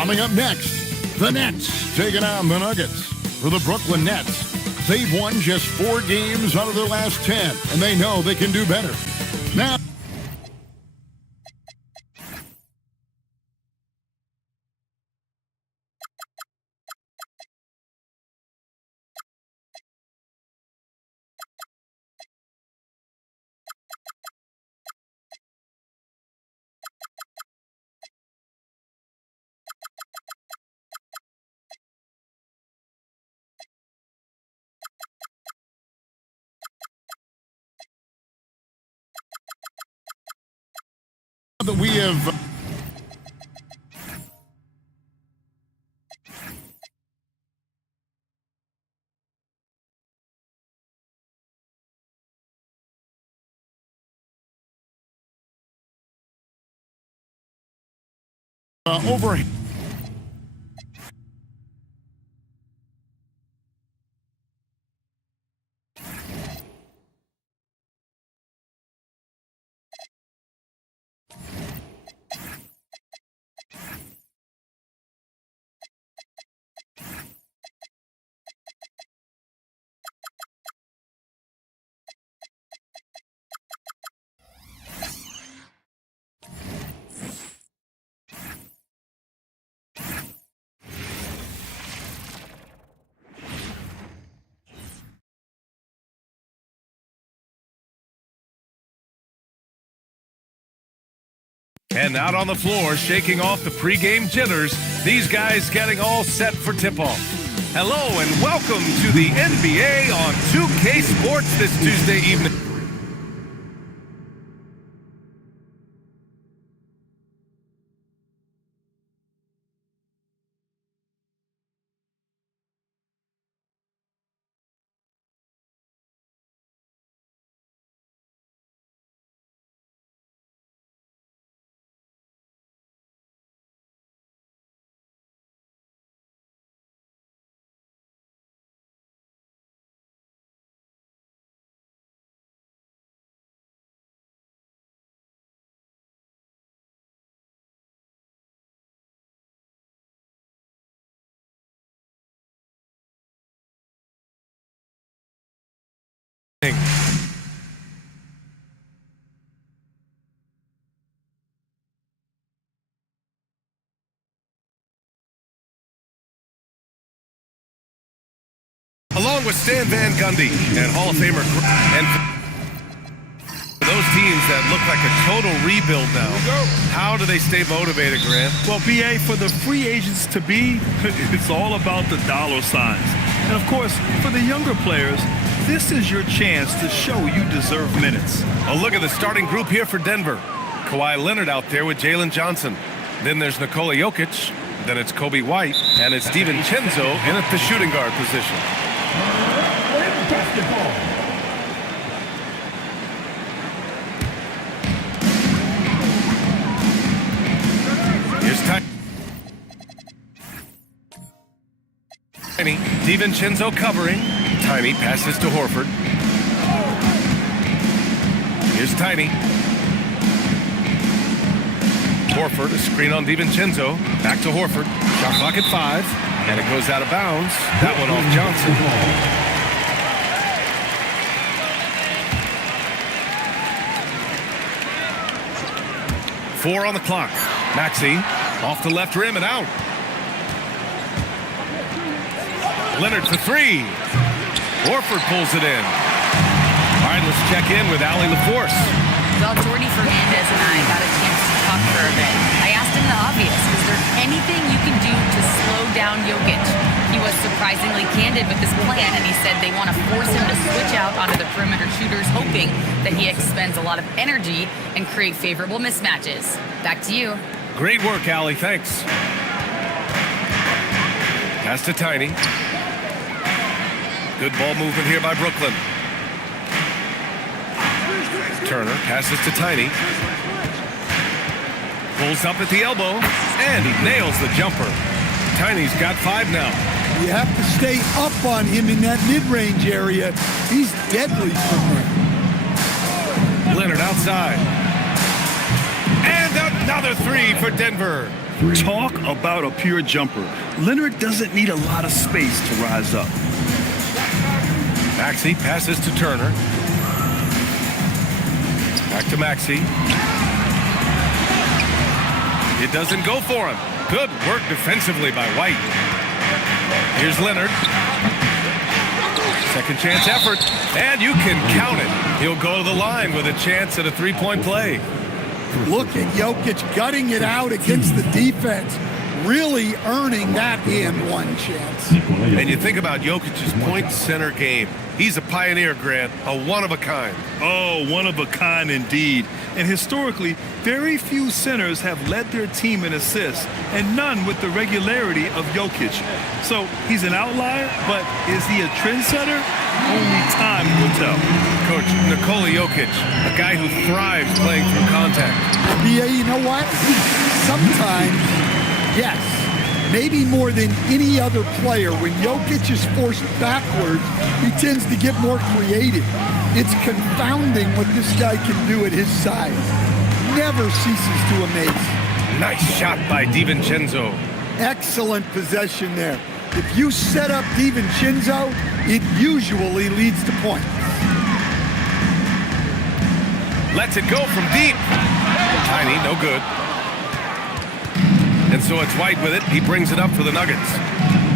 Coming up next, the Nets taking on the Nuggets. For the Brooklyn Nets, they've won just 4 games out of their last 10, and they know they can do better. Now, that we have over. And out on the floor, shaking off the pregame jitters, these guys getting all set for tip-off. Hello and welcome to the NBA on 2K Sports this Tuesday evening. Along with Stan Van Gundy and Hall of Famer, and those teams that look like a total rebuild now, how do they stay motivated, Grant? Well, BA, for the free agents to be, it's all about the dollar signs. And of course, for the younger players, this is your chance to show you deserve minutes. A look at the starting group here for Denver. Kawhi Leonard out there with Jalen Johnson. Then there's Nikola Jokic. Then it's Kobe White. And it's DiVincenzo in at the shooting guard position. Here's Tiny. DiVincenzo covering. Tiny passes to Horford. Here's Tiny. Horford, a screen on DiVincenzo. Back to Horford. Shot clock at 5. And it goes out of bounds. That one off Johnson. 4 on the clock. Maxey off the left rim and out. Leonard for 3. Horford pulls it in. All right, let's check in with Allie LaForce. Well, Jordy Fernandez and I got a chance to talk for a bit. I asked him the obvious. Is there anything you can do to slow down Jokic? He was surprisingly candid with his plan, and he said they want to force him to switch out onto the perimeter shooters, hoping that he expends a lot of energy and create favorable mismatches. Back to you. Great work, Allie. Thanks. Pass to Tiny. Good ball movement here by Brooklyn. Turner passes to Tiny. Pulls up at the elbow, and he nails the jumper. Tiny's got 5 now. You have to stay up on him in that mid-range area. He's deadly from there. Leonard outside. And another 3 for Denver. Talk about a pure jumper. Leonard doesn't need a lot of space to rise up. Maxey passes to Turner. Back to Maxey. It doesn't go for him. Good work defensively by White. Here's Leonard. Second chance effort, and you can count it. He'll go to the line with a chance at a three-point play. Look at Jokic gutting it out against the defense, really earning that and one chance. And you think about Jokic's point center game. He's a pioneer, Grant, a one-of-a-kind. Oh, one of a kind indeed. And historically, very few centers have led their team in assists, and none with the regularity of Jokic. So he's an outlier, but is he a trendsetter? Only time will tell. Coach, Nikola Jokic, a guy who thrives playing through contact. Yeah, you know what? Sometimes, yes, maybe more than any other player, when Jokic is forced backwards, he tends to get more creative. It's confounding what this guy can do at his size. Never ceases to amaze. Nice shot by DiVincenzo. Excellent possession there. If you set up DiVincenzo, it usually leads to points. Lets it go from deep. Tiny, no good. And so it's White with it. He brings it up for the Nuggets.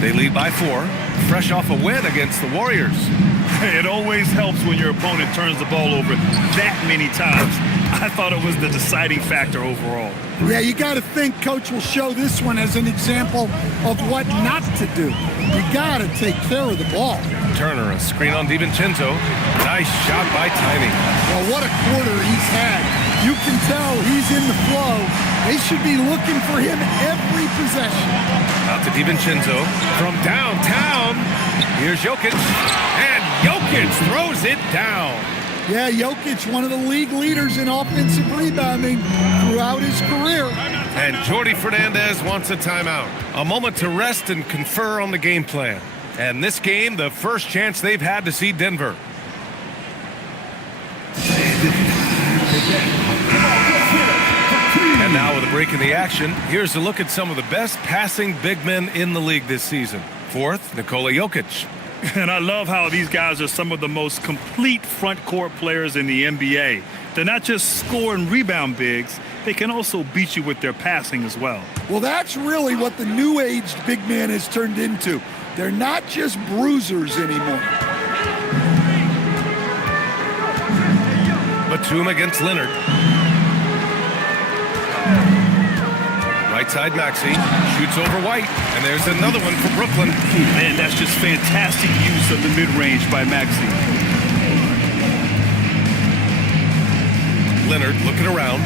They lead by 4, fresh off a win against the Warriors. It always helps when your opponent turns the ball over that many times. I thought it was the deciding factor overall. Yeah, you got to think Coach will show this one as an example of what not to do. You got to take care of the ball. Turner, a screen on DiVincenzo. Nice shot by Tiny. Well, what a quarter he's had. You can tell he's in the flow. They should be looking for him every possession. Out to DiVincenzo from downtown. Here's Jokic. And Jokic throws it down. Yeah, Jokic, one of the league leaders in offensive rebounding throughout his career. And Jordi Fernandez wants a timeout. A moment to rest and confer on the game plan. And this game, the first chance they've had to see Denver. And now with a break in the action, here's a look at some of the best passing big men in the league this season. Fourth, Nikola Jokic. And I love how these guys are some of the most complete front court players in the NBA. They're not just score and rebound bigs, they can also beat you with their passing as well. Well, that's really what the new-aged big man has turned into. They're not just bruisers anymore. Batum against Leonard. Right side Maxey shoots over White, and there's another one for Brooklyn. Man, that's just fantastic use of the mid-range by Maxey. Leonard looking around.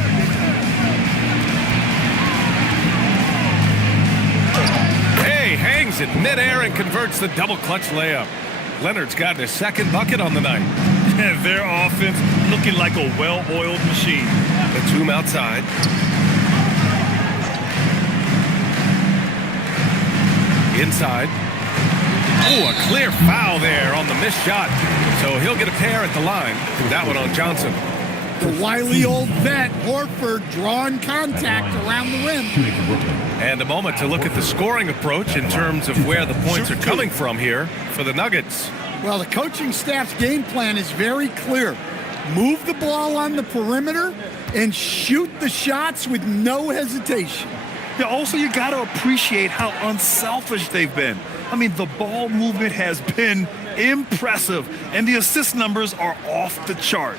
Hey, hangs it midair and converts the double clutch layup. Leonard's gotten his second bucket on the night. And their offense looking like a well-oiled machine. Batum outside. Inside. Oh, a clear foul there on the missed shot. So he'll get a pair at the line. That one on Johnson. The wily old vet, Horford, drawing contact around the rim. And a moment to look at the scoring approach in terms of where the points are coming from here for the Nuggets. Well, the coaching staff's game plan is very clear. Move the ball on the perimeter and shoot the shots with no hesitation. Yeah, also, you got to appreciate how unselfish they've been. I mean, the ball movement has been impressive, and the assist numbers are off the chart.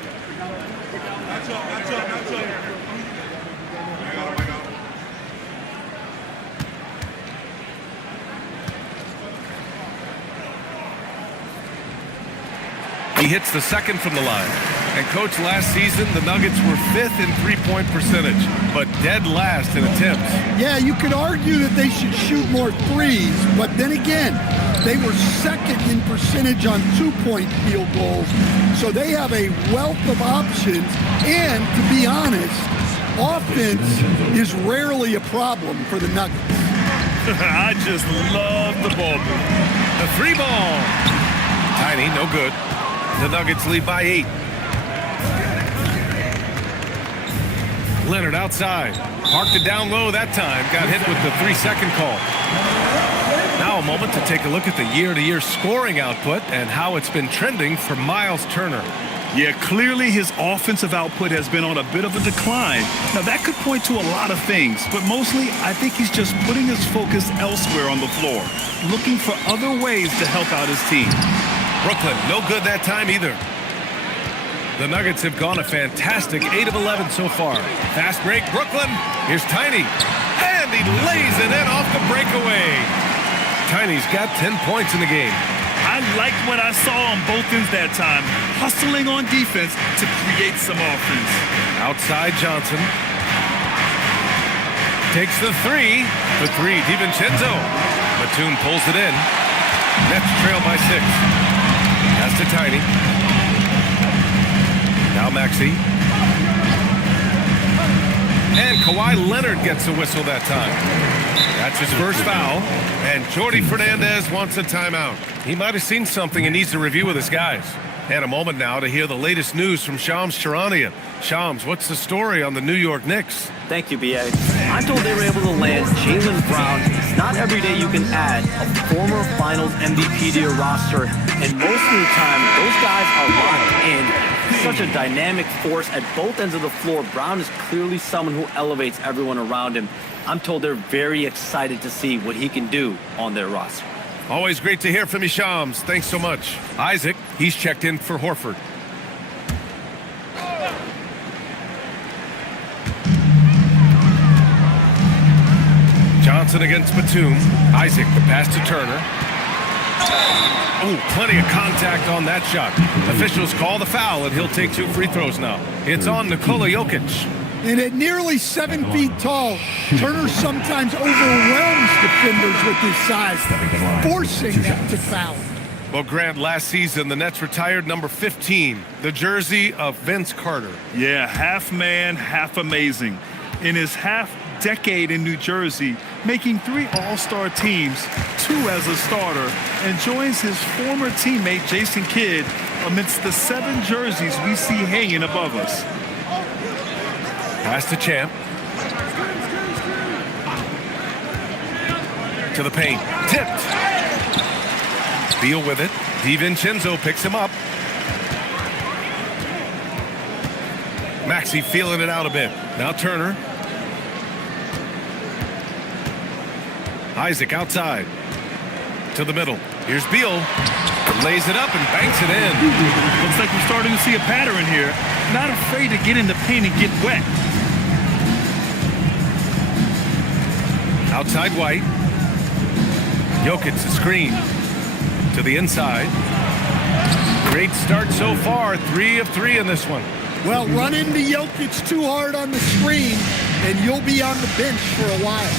He hits the second from the line. And, Coach, last season, the Nuggets were 5th in three-point percentage, but dead last in attempts. Yeah, you could argue that they should shoot more threes, but then again, they were second in percentage on two-point field goals, so they have a wealth of options, and to be honest, offense is rarely a problem for the Nuggets. I just love the ball. The three ball. Tiny, no good. The Nuggets lead by 8. Leonard outside. Parked it down low that time. Got hit with the 3-second call. Now a moment to take a look at the year-to-year scoring output and how it's been trending for Miles Turner. Yeah, clearly his offensive output has been on a bit of a decline. Now, that could point to a lot of things, but mostly I think he's just putting his focus elsewhere on the floor, looking for other ways to help out his team. Brooklyn, no good that time either. The Nuggets have gone a fantastic 8 of 11 so far. Fast break, Brooklyn. Here's Tiny. And he lays it in off the breakaway. Tiny's got 10 points in the game. I liked what I saw on both ends that time, hustling on defense to create some offense. Outside Johnson. Takes the three. The three, DiVincenzo. Batum pulls it in. Nets trail by 6. Pass to Tiny. Now Maxey. And Kawhi Leonard gets a whistle that time. That's his first foul. And Jordi Fernandez wants a timeout. He might have seen something and needs to review with his guys. And a moment now to hear the latest news from Shams Charania. Shams, what's the story on the New York Knicks? Thank you, B.A. I'm told they were able to land Jaylen Brown. It's not every day you can add a former Finals MVP to your roster. And most of the time, those guys are locked in. Such a dynamic force at both ends of the floor. Brown is clearly someone who elevates everyone around him. I'm told they're very excited to see what he can do on their roster. Always great to hear from you, Shams. Thanks so much. Isaac, he's checked in for Horford. Johnson against Batum. Isaac, the pass to Turner. Oh, plenty of contact on that shot. Officials call the foul, and he'll take 2 free throws now. It's on Nikola Jokic. And at nearly 7 feet tall, Turner sometimes overwhelms defenders with his size, forcing them to foul. Well, Grant, last season, the Nets retired number 15, the jersey of Vince Carter. Yeah, half man, half amazing. In his half-decade in New Jersey, making 3 All-Star teams, 2 as a starter, and joins his former teammate Jason Kidd amidst the 7 jerseys we see hanging above us. Pass to Champ. To the paint. Tipped. Beal with it. DiVincenzo picks him up. Maxey feeling it out a bit. Now Turner. Isaac outside. To the middle. Here's Beal. Lays it up and banks it in. Looks like we're starting to see a pattern here. Not afraid to get in the paint and get wet. Outside White. Jokic the screen. To the inside. Great start so far. 3 of 3 in this one. Well, run into Jokic too hard on the screen, and you'll be on the bench for a while.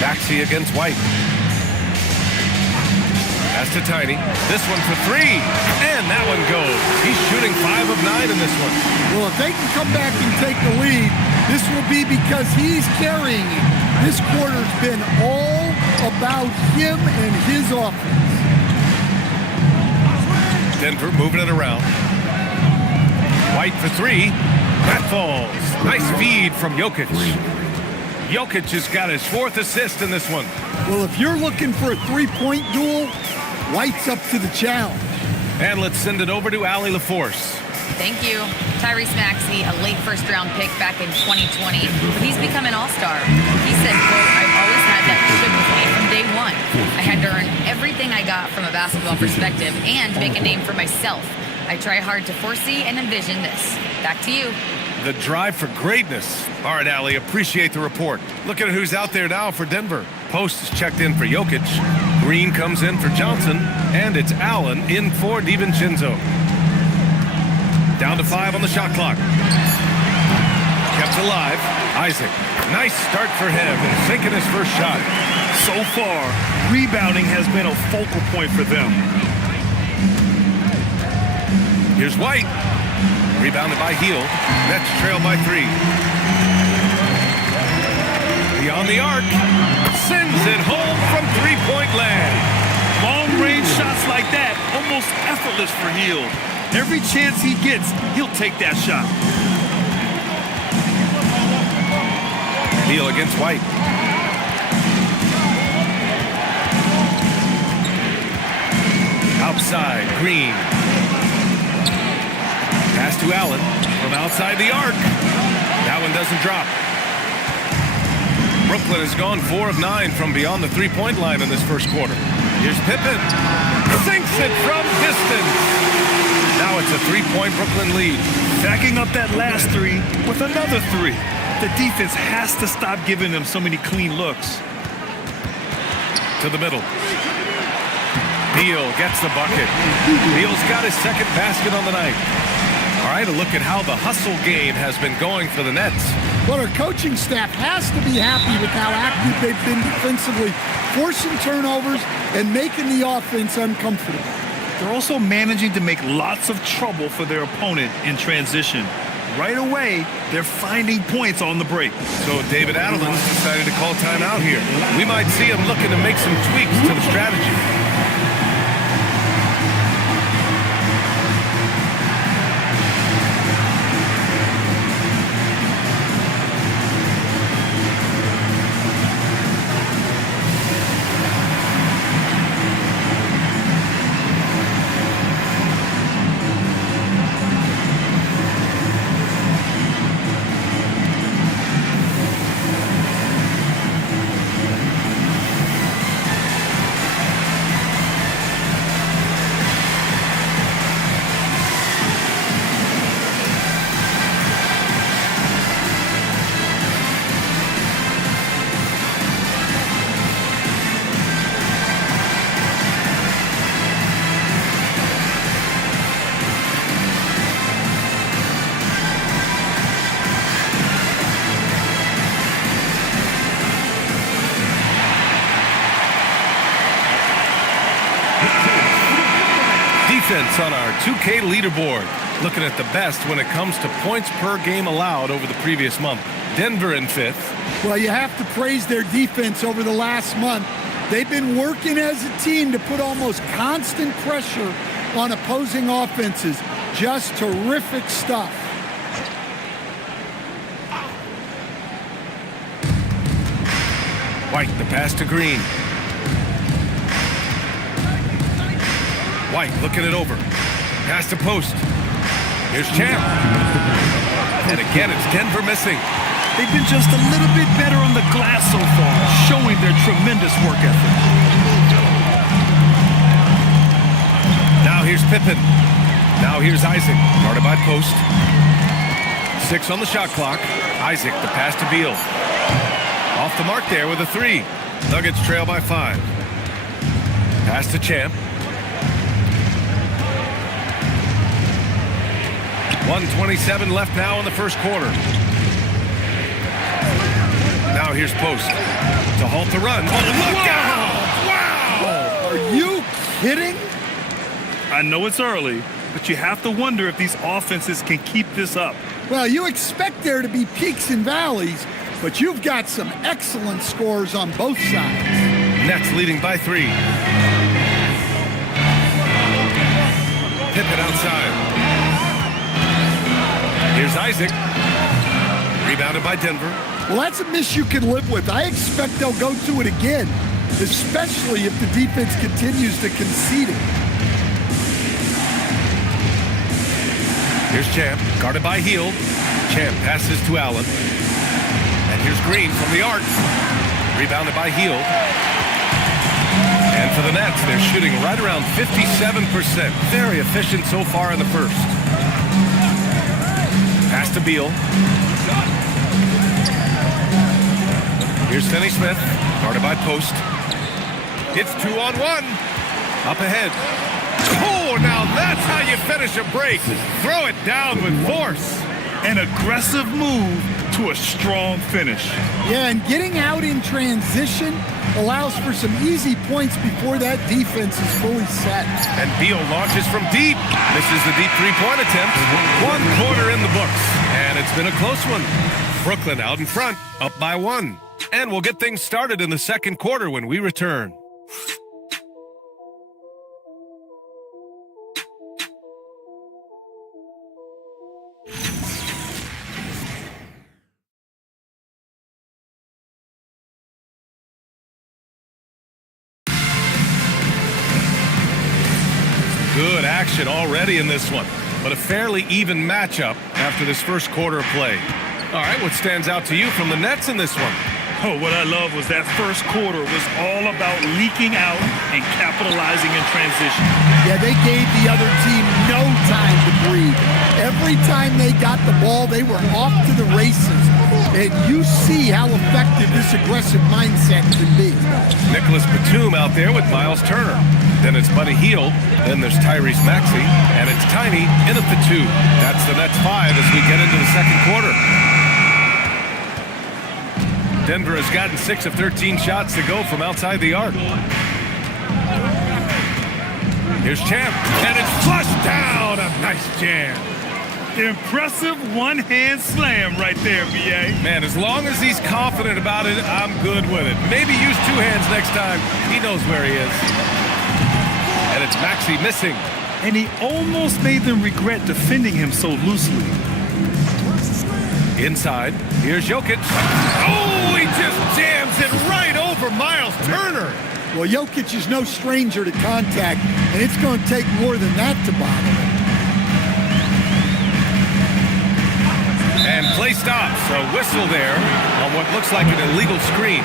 Maxey against White. Pass to Tiny. This one for 3. And that one goes. He's shooting 5 of 9 in this one. Well, if they can come back and take the lead, this will be because he's carrying it. This quarter's been all about him and his offense. Denver moving it around. White for 3. That falls. Nice feed from Jokic. Jokic has got his 4th assist in this one. Well, if you're looking for a 3-point duel, White's up to the challenge. And let's send it over to Allie LaForce. Thank you. Tyrese Maxey, a late first-round pick back in 2020, but he's become an all-star. He said, quote, "I've always had that chip with me from day one. I had to earn everything I got from a basketball perspective and make a name for myself. I try hard to foresee and envision this." Back to you. The drive for greatness. All right, Allie, appreciate the report. Look at who's out there now for Denver. Post is checked in for Jokic. Green comes in for Johnson, and it's Allen in for DiVincenzo. Down to 5 on the shot clock. Kept alive. Isaac. Nice start for him, sinking his first shot. So far, rebounding has been a focal point for them. Here's White. Rebounded by Heel. Nets trail by 3. Beyond the arc. Sends it home from 3-point land. Long-range shots like that, almost effortless for Hield. Every chance he gets, he'll take that shot. Beal against White. Outside, Green. Pass to Allen from outside the arc. That one doesn't drop. Brooklyn has gone 4 of 9 from beyond the three-point line in this first quarter. Here's Pippen. Sinks it from distance. Now it's a three-point Brooklyn lead. Backing up that last three with another three. The defense has to stop giving them so many clean looks. To the middle. Beal gets the bucket. Beal's got his second basket on the night. All right, a look at how the hustle game has been going for the Nets. Well, our coaching staff has to be happy with how active they've been defensively, forcing turnovers and making the offense uncomfortable. They're also managing to make lots of trouble for their opponent in transition. Right away, they're finding points on the break. So David Adelman's decided to call timeout here. We might see him looking to make some tweaks to the strategy. Defense on our 2K leaderboard. Looking at the best when it comes to points per game allowed over the previous month. Denver in 5th. Well, you have to praise their defense over the last month. They've been working as a team to put almost constant pressure on opposing offenses. Just terrific stuff. White, the pass to Green. White looking it over. Pass to post. Here's Champ. And again, it's Denver missing. They've been just a little bit better on the glass so far, showing their tremendous work ethic. Now here's Pippen. Now here's Isaac, guarded by post. 6 on the shot clock. Isaac, the pass to Beal. Off the mark there with a 3. Nuggets trail by 5. Pass to Champ. 1:27 left now in the first quarter. Now here's Post to halt the run. Oh, look out! Wow! Are you kidding? I know it's early, but you have to wonder if these offenses can keep this up. Well, you expect there to be peaks and valleys, but you've got some excellent scores on both sides. Nets leading by 3. Pippen outside. Here's Isaac. Rebounded by Denver. Well, that's a miss you can live with. I expect they'll go to it again, especially if the defense continues to concede it. Here's Champ, guarded by Hield. Champ passes to Allen. And here's Green from the arc. Rebounded by Hield. And for the Nets, they're shooting right around 57%. Very efficient so far in the first. Pass to Beal. Here's Finney-Smith, guarded by Post. It's 2-on-1. Up ahead. Oh, now that's how you finish a break. Throw it down with force. An aggressive move to a strong finish. Yeah, and getting out in transition allows for some easy points before that defense is fully set. And Beal launches from deep. Misses the deep three-point attempt. 1 quarter in the books. And it's been a close one. Brooklyn out in front, up by 1. And we'll get things started in the second quarter when we return. Good action already in this one, but a fairly even matchup after this first quarter of play. All right, what stands out to you from the Nets in this one? Oh, what I love was that first quarter was all about leaking out and capitalizing in transition. Yeah, they gave the other team no time to breathe. Every time they got the ball, they were off to the races. And you see how effective this aggressive mindset can be. Nicholas Batum out there with Miles Turner. Then it's Buddy Hield. Then there's Tyrese Maxey. And it's Tiny in at the 2. That's the Nets 5 as we get into the second quarter. Denver has gotten 6 of 13 shots to go from outside the arc. Here's Champ, and it's flushed down. A nice jam. Impressive one-hand slam right there, B.A. Man, as long as he's confident about it, I'm good with it. Maybe use 2 hands next time. He knows where he is. And it's Maxey missing. And he almost made them regret defending him so loosely. Inside, here's Jokic. Oh, he just jams it right over Miles Turner. Well, Jokic is no stranger to contact, and it's going to take more than that to bother him. And play stops. A whistle there on what looks like an illegal screen.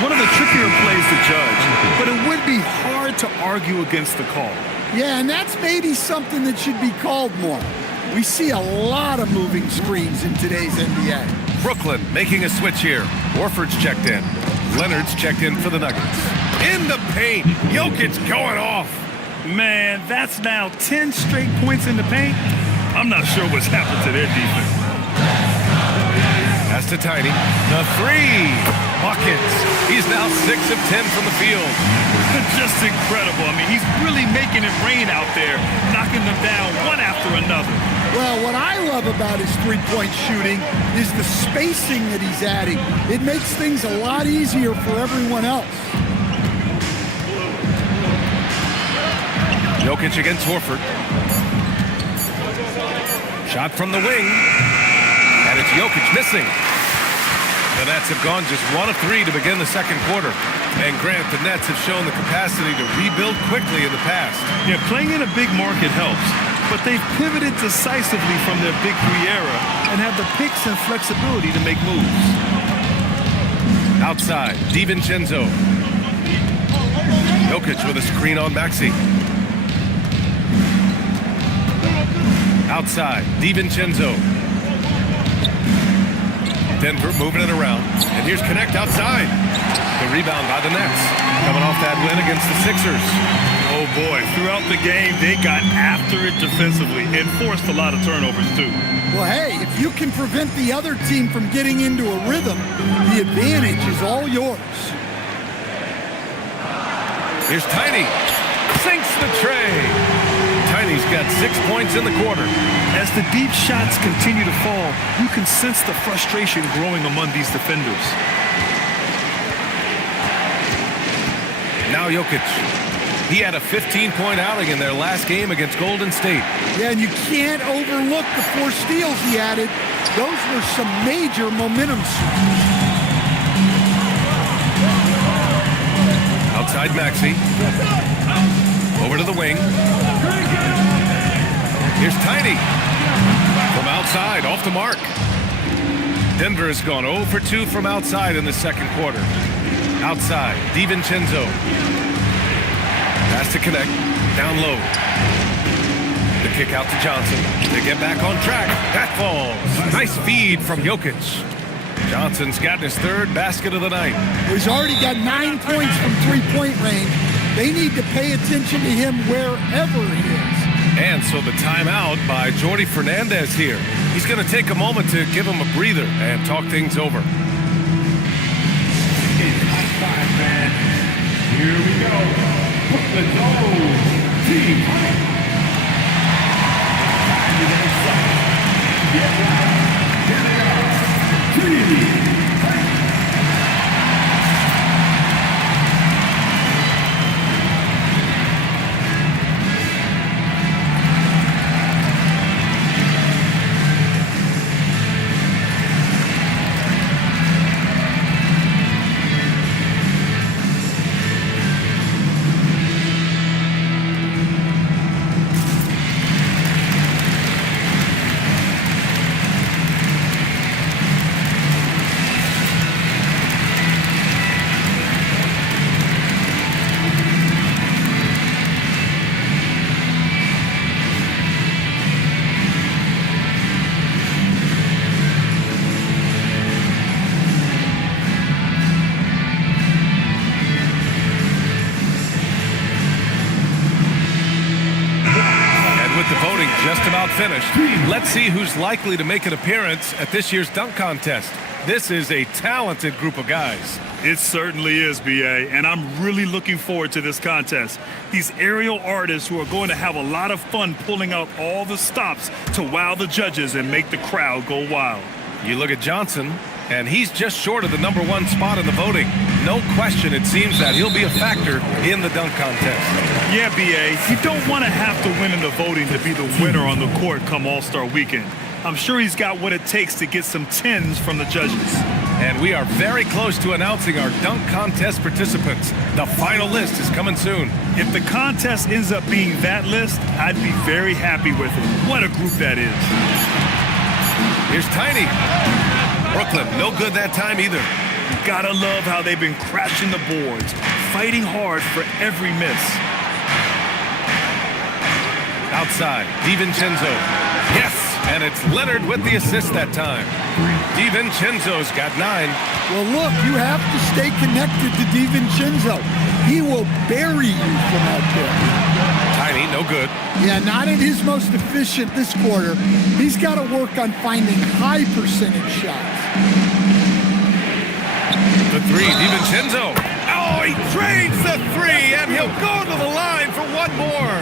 One of the trickier plays to judge, but it would be hard to argue against the call. Yeah, and that's maybe something that should be called more. We see a lot of moving screens in today's NBA. Brooklyn making a switch here. Horford's checked in. Leonard's checked in for the Nuggets. In the paint, Jokic going off. Man, that's now 10 straight points in the paint. I'm not sure what's happened to their defense. Pass to Tiny. The 3. Buckets. He's now 6 of 10 from the field. Just incredible. I mean, he's really making it rain out there, knocking them down one after another. Well, what I love about his three-point shooting is the spacing that he's adding. It makes things a lot easier for everyone else. Jokic against Horford. Shot from the wing. And it's Jokic missing. The Nets have gone just 1 of 3 to begin the second quarter. And Grant, the Nets have shown the capacity to rebuild quickly in the past. Yeah, playing in a big market helps, but they've pivoted decisively from their Big 3 era and have the picks and flexibility to make moves. Outside, DiVincenzo. Jokic with a screen on Maxey. Outside, DiVincenzo. Denver moving it around. And here's Connect outside. The rebound by the Nets. Coming off that win against the Sixers. Oh boy, throughout the game, they got after it defensively and forced a lot of turnovers too. Well, hey, if you can prevent the other team from getting into a rhythm, the advantage is all yours. Here's Tiny. Sinks the tray. Tiny's got 6 points in the quarter. As the deep shots continue to fall, you can sense the frustration growing among these defenders. Now Jokic. He had a 15-point outing in their last game against Golden State. Yeah, and you can't overlook the 4 steals he added. Those were some major momentum swings. Outside Maxey. Over to the wing. Here's Tiny. From outside, off the mark. Denver has gone 0 for 2 from outside in the second quarter. Outside, DiVincenzo. Pass to Connect. Down low. The kick out to Johnson. They get back on track. That falls. Nice feed from Jokic. Johnson's gotten his 3rd basket of the night. He's already got 9 points from three-point range. They need to pay attention to him wherever he is. And so the timeout by Jordi Fernandez here. He's going to take a moment to give him a breather and talk things over. Here we go. Brooklyn team. Get right. Here they are. with the voting just about finished, let's see who's likely to make an appearance at this year's dunk contest. This is a talented group of guys. It certainly is, B.A., and I'm really looking forward to this contest. These aerial artists who are going to have a lot of fun pulling out all the stops to wow the judges and make the crowd go wild. You look at Johnson, and he's just short of the #1 spot in the voting. No question, it seems that he'll be a factor in the dunk contest. Yeah, B.A., you don't want to have to win in the voting to be the winner on the court come All-Star Weekend. I'm sure he's got what it takes to get some 10s from the judges. And we are very close to announcing our dunk contest participants. The final list is coming soon. If the contest ends up being that list, I'd be very happy with it. What a group that is. Here's Tiny. Brooklyn, no good that time either. You gotta love how they've been crashing the boards, fighting hard for every miss. Outside, DiVincenzo. Yes, and it's Leonard with the assist that time. DiVincenzo's got 9. Well, look, you have to stay connected to DiVincenzo. He will bury you from out there. Tiny, no good. Yeah, not at his most efficient this quarter. He's got to work on finding high percentage shots. The 3, DiVincenzo. Oh, he trades the 3, and he'll go to the line for one more.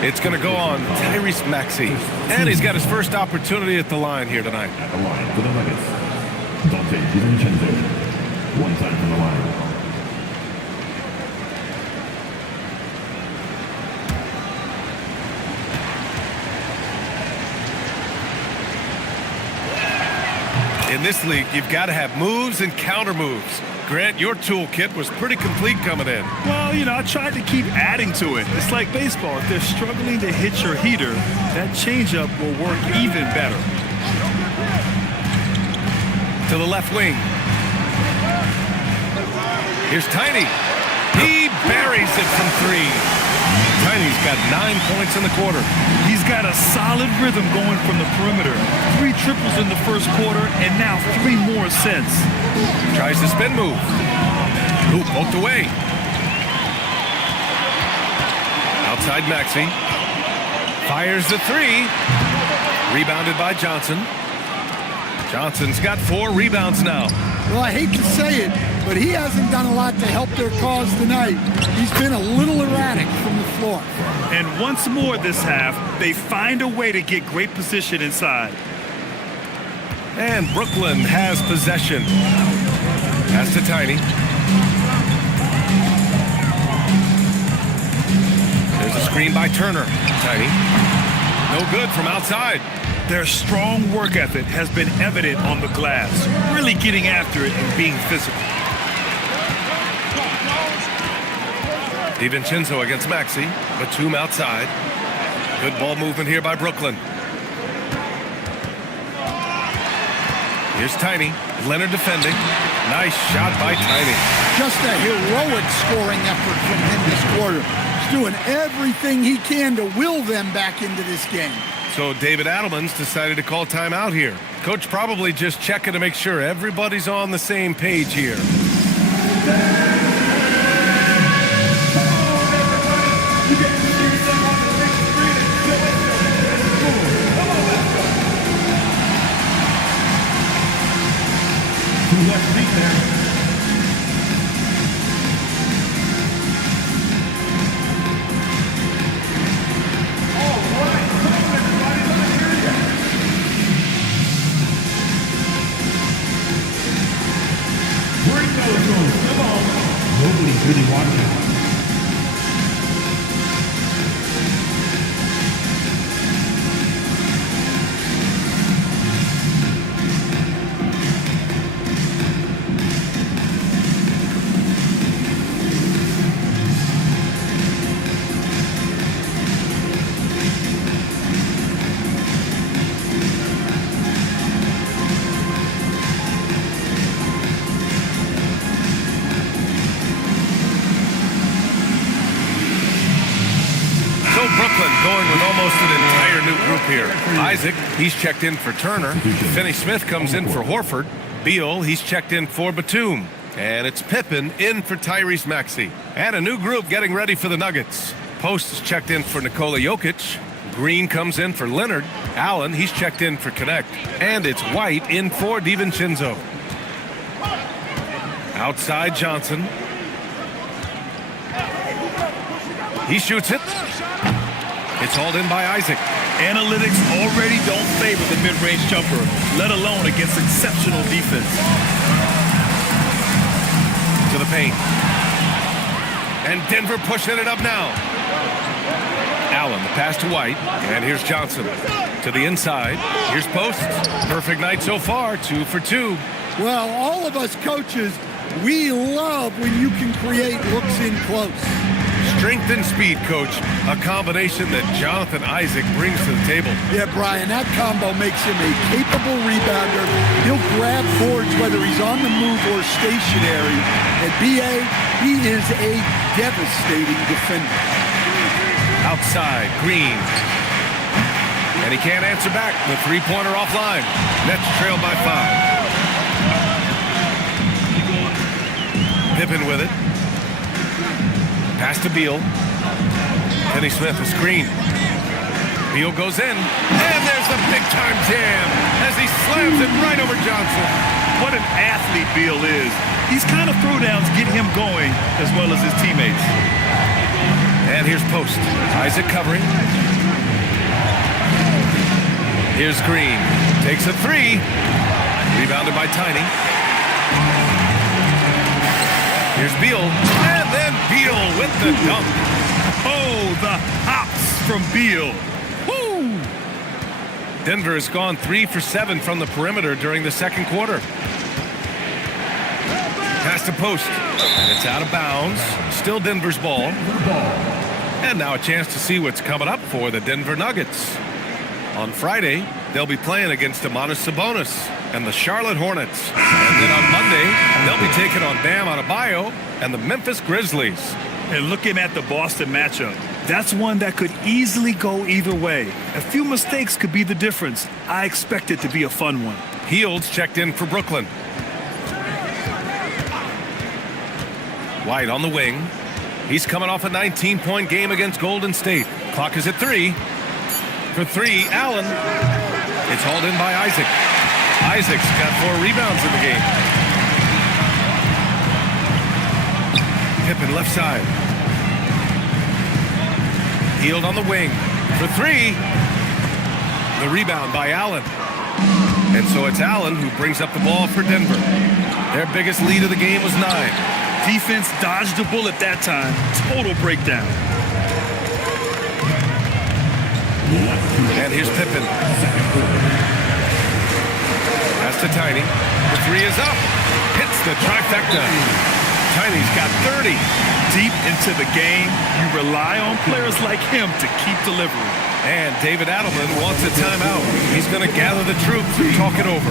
It's going to go on Tyrese Maxey. And he's got his first opportunity at the line here tonight. At the line for the Nuggets, Dante DiVincenzo. One time from the line. In this league, you've got to have moves and counter moves. Grant, your toolkit was pretty complete coming in. Well, you know, I tried to keep adding to it. It's like baseball. If they're struggling to hit your heater, that changeup will work even better. To the left wing. Here's Tiny. He buries it from 3. Tiny's got 9 points in the quarter. He's got a solid rhythm going from the perimeter. 3 triples in the first quarter, and now 3 more since. Tries the spin move. Hoop poked away. Outside Maxey. Fires the 3. Rebounded by Johnson. Johnson's got 4 rebounds now. Well, I hate to say it, but he hasn't done a lot to help their cause tonight. He's been a little erratic from the floor. And once more this half, they find a way to get great position inside. And Brooklyn has possession. Pass to Tiny. There's a screen by Turner. Tiny. No good from outside. Their strong work ethic has been evident on the glass, really getting after it and being physical. DiVincenzo against Maxey. Batum outside. Good ball movement here by Brooklyn. Here's Tiny. Leonard defending. Nice shot by Tiny. Just a heroic scoring effort from him this quarter. He's doing everything he can to will them back into this game. So David Adelman's decided to call timeout here. Coach probably just checking to make sure everybody's on the same page here. Left feet there. All right, come on everybody, let's hear it. Bring those moves, come on. Nobody's really watching. Going with almost an entire new group here. Isaac, he's checked in for Turner. Finney Smith comes in for Horford. Beal, he's checked in for Batum. And it's Pippen in for Tyrese Maxey. And a new group getting ready for the Nuggets. Post is checked in for Nikola Jokic. Green comes in for Leonard. Allen, he's checked in for Connect. And it's White in for DiVincenzo. Outside Johnson. He shoots it. It's hauled in by Isaac. Analytics already don't favor the mid-range jumper, let alone against exceptional defense. To the paint. And Denver pushing it up now. Allen, the pass to White. And here's Johnson. To the inside. Here's Post. Perfect night so far. 2 for 2. Well, all of us coaches, we love when you can create looks in close. Strength and speed, Coach. A combination that Jonathan Isaac brings to the table. Yeah, Brian, that combo makes him a capable rebounder. He'll grab boards whether he's on the move or stationary. And B.A., he is a devastating defender. Outside, Green. And he can't answer back. The three-pointer offline. Nets trail by 5. Pippen with it. Pass to Beal. Kenny Smith, a screen. Beal goes in. And there's the big-time jam as he slams it right over Johnson. What an athlete Beal is. These kind of throwdowns get him going as well as his teammates. And here's Post. Isaac covering. Here's Green. Takes a three. Rebounded by Tiny. Here's Beal. And then Beal with the dunk. Oh, the hops from Beal. Woo! Denver has gone 3 for 7 from the perimeter during the second quarter. Pass to Post. It's out of bounds. Still Denver's ball. And now a chance to see what's coming up for the Denver Nuggets. On Friday, they'll be playing against Domantas Sabonis and the Charlotte Hornets. And then on Monday, they'll be taking on Bam Adebayo and the Memphis Grizzlies. And looking at the Boston matchup, that's one that could easily go either way. A few mistakes could be the difference. I expect it to be a fun one. Fields checked in for Brooklyn. White on the wing. He's coming off a 19-point game against Golden State. Clock is at 3. For 3, Allen. It's hauled in by Isaac. Isaac's got 4 rebounds in the game. Pippen left side. Hield on the wing. For 3. The rebound by Allen. And so it's Allen who brings up the ball for Denver. Their biggest lead of the game was 9. Defense dodged a bullet that time. Total breakdown. And here's Pippen. Pass to Tiny. The 3 is up. Hits the trifecta. Tiny's got 30. Deep into the game, you rely on players like him to keep delivering. And David Adelman wants a timeout. He's going to gather the troops and talk it over.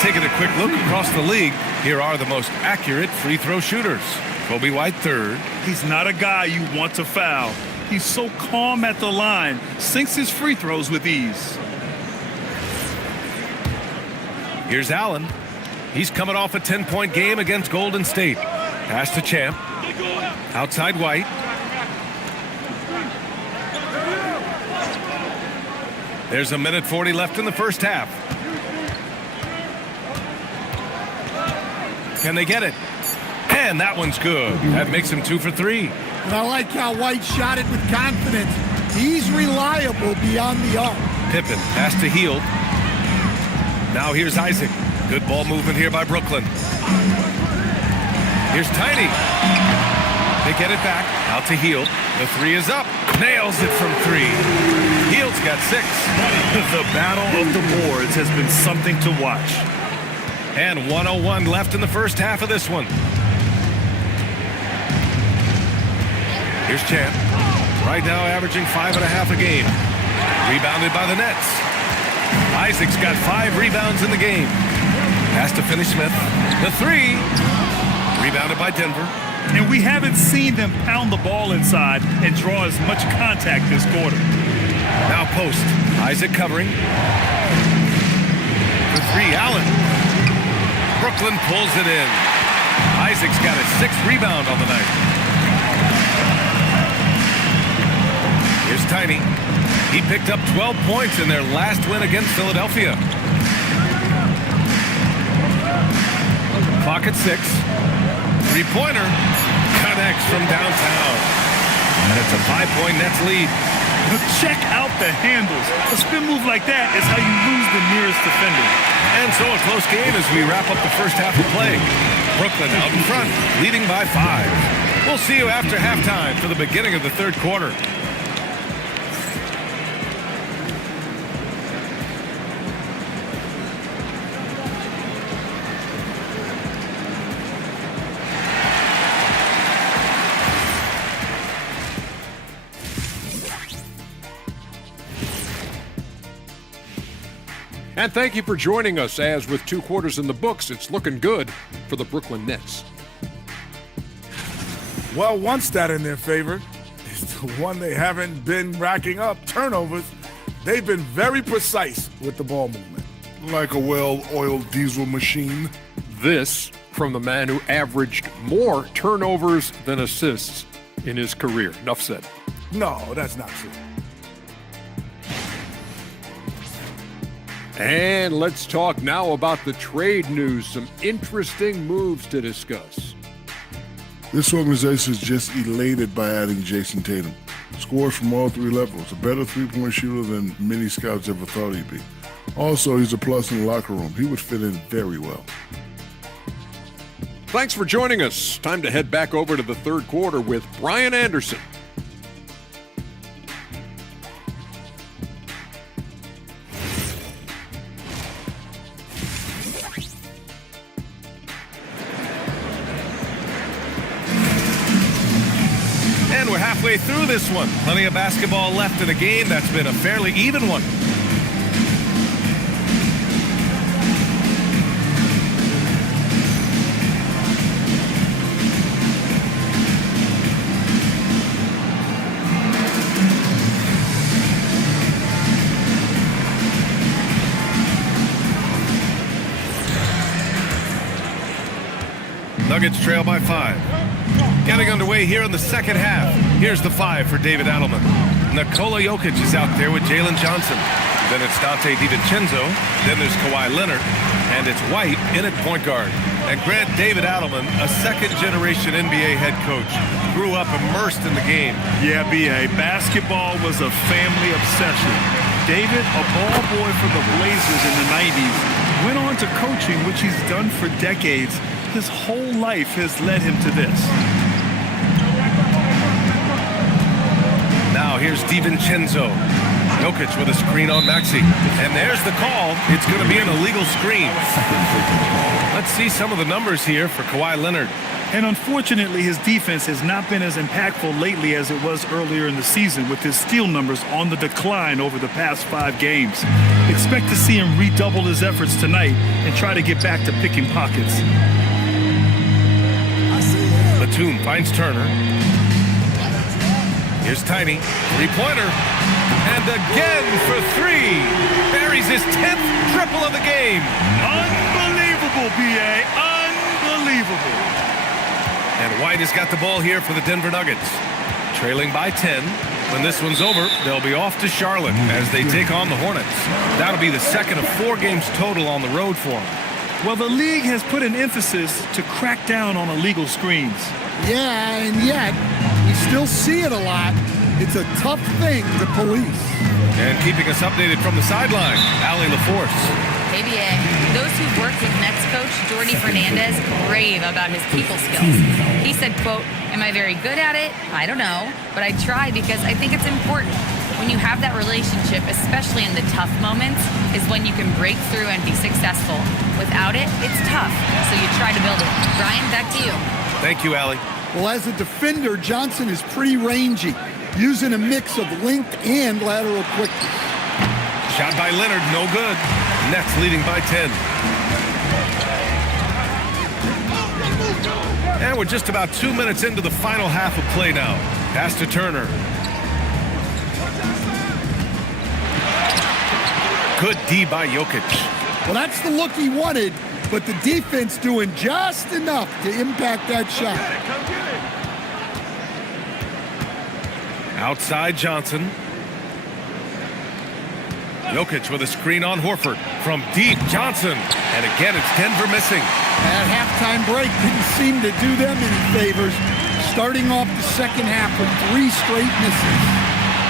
Taking a quick look across the league, here are the most accurate free throw shooters. Kobe White 3rd. He's not a guy you want to foul. He's so calm at the line, sinks his free throws with ease. Here's Allen. He's coming off a 10-point game against Golden State. Pass to Champ. Outside White. There's a minute 40 left in the first half. Can they get it? And that one's good. That makes him 2 for 3. And I like how White shot it with confidence. He's reliable beyond the arc. Pippen pass to Hield. Now here's Isaac. Good ball movement here by Brooklyn. Here's Tiny. They get it back. Out to Hield. The 3 is up. Nails it from 3. Hield's got 6. The battle of the boards has been something to watch. And 1:01 left in the first half of this one. Here's Champ. Right now averaging 5.5 a game. Rebounded by the Nets. Isaac's got 5 rebounds in the game. Has to finish Smith. The 3. Rebounded by Denver. And we haven't seen them pound the ball inside and draw as much contact this quarter. Now post. Isaac covering. The 3, Allen. Brooklyn pulls it in. Isaac's got a 6th rebound on the night. Here's Tiny. He picked up 12 points in their last win against Philadelphia. Clock at 6. 3-pointer. Connects from downtown. And it's a 5-point Nets lead. Check out the handles. A spin move like that is how you lose the nearest defender. And so a close game as we wrap up the first half of play. Brooklyn out in front, leading by 5. We'll see you after halftime for the beginning of the third quarter. And thank you for joining us as with 2 quarters in the books, it's looking good for the Brooklyn Nets. Well, one stat in their favor is the one they haven't been racking up, turnovers. They've been very precise with the ball movement. Like a well-oiled diesel machine. This from the man who averaged more turnovers than assists in his career. Enough said. No, that's not true. And let's talk now about the trade news. Some interesting moves to discuss. This organization is just elated by adding Jason Tatum. Scores from all 3 levels, a better three-point shooter than many scouts ever thought he'd be. Also, he's a plus in the locker room. He would fit in very well. Thanks for joining us. Time to head back over to the third quarter with Brian Anderson. And we're halfway through this one. Plenty of basketball left in a game that's been a fairly even one. Nuggets trail by 5. Getting underway here in the second half. Here's the 5 for David Adelman. Nikola Jokic is out there with Jalen Johnson. Then it's Dante DiVincenzo. Then there's Kawhi Leonard. And it's White in at point guard. And Grant David Adelman, a second-generation NBA head coach, grew up immersed in the game. Yeah, B.A., basketball was a family obsession. David, a ball boy for the Blazers in the 90s, went on to coaching, which he's done for decades. His whole life has led him to this. Now here's DiVincenzo. Jokic with a screen on Maxey. And there's the call. It's going to be an illegal screen. Let's see some of the numbers here for Kawhi Leonard. And unfortunately, his defense has not been as impactful lately as it was earlier in the season, with his steal numbers on the decline over the past 5 games. Expect to see him redouble his efforts tonight and try to get back to picking pockets. Batum finds Turner. Here's Tiny. 3-pointer. And again for 3. Buries his 10th triple of the game. Unbelievable, B.A. Unbelievable. And White has got the ball here for the Denver Nuggets. Trailing by 10. When this one's over, they'll be off to Charlotte as they take on the Hornets. That'll be the second of 4 games total on the road for them. Well, the league has put an emphasis to crack down on illegal screens. Yeah, and yet we still see it a lot. It's a tough thing to police. And keeping us updated from the sideline, Allie LaForce. ABA, those who worked with Nets coach Jordi Fernandez rave about his people skills. He said, quote, "Am I very good at it? I don't know, but I try because I think it's important. When you have that relationship, especially in the tough moments, is when you can break through and be successful. Without it, it's tough, so you try to build it." Brian, back to you. Thank you, Allie. Well, as a defender, Johnson is pretty rangy, using a mix of length and lateral quickness. Shot by Leonard, no good. Nets leading by 10. And we're just about 2 minutes into the final half of play now. Pass to Turner. Good D by Jokic. Well, that's the look he wanted, but the defense doing just enough to impact that shot. Outside Johnson. Jokic with a screen on Horford. From deep, Johnson. And again, it's Denver missing. That halftime break didn't seem to do them any favors, starting off the second half with 3 straight misses.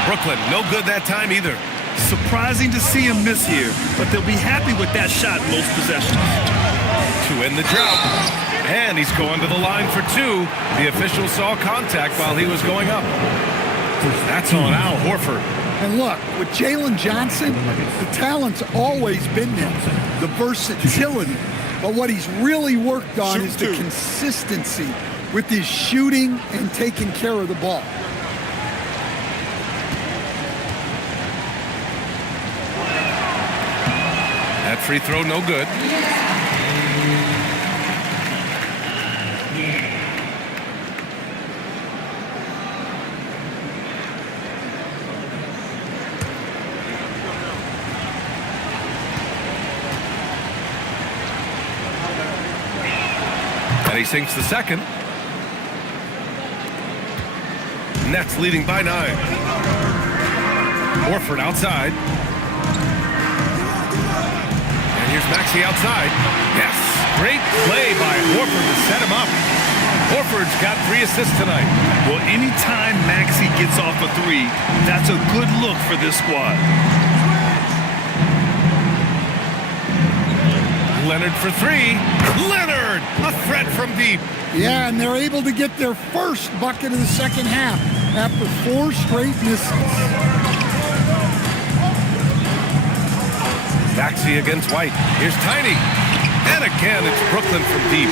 Brooklyn, no good that time either. Surprising to see him miss here, but they'll be happy with that shot most possessions. To end the drought. And he's going to the line for 2. The official saw contact while he was going up. That's on Al Horford. And look, with Jalen Johnson, the talent's always been there, the versatility. But what he's really worked on is the consistency with his shooting and taking care of the ball. That free throw, no good. And he sinks the second. Nets leading by 9. Horford outside. And here's Maxey outside. Yes, great play by Horford to set him up. Horford's got 3 assists tonight. Well, anytime Maxey gets off a 3, that's a good look for this squad. Leonard for 3. Leonard, a threat from deep. Yeah, and they're able to get their first bucket of the second half after 4 straight misses. Maxey against White. Here's Tiny. And again, it's Brooklyn from deep.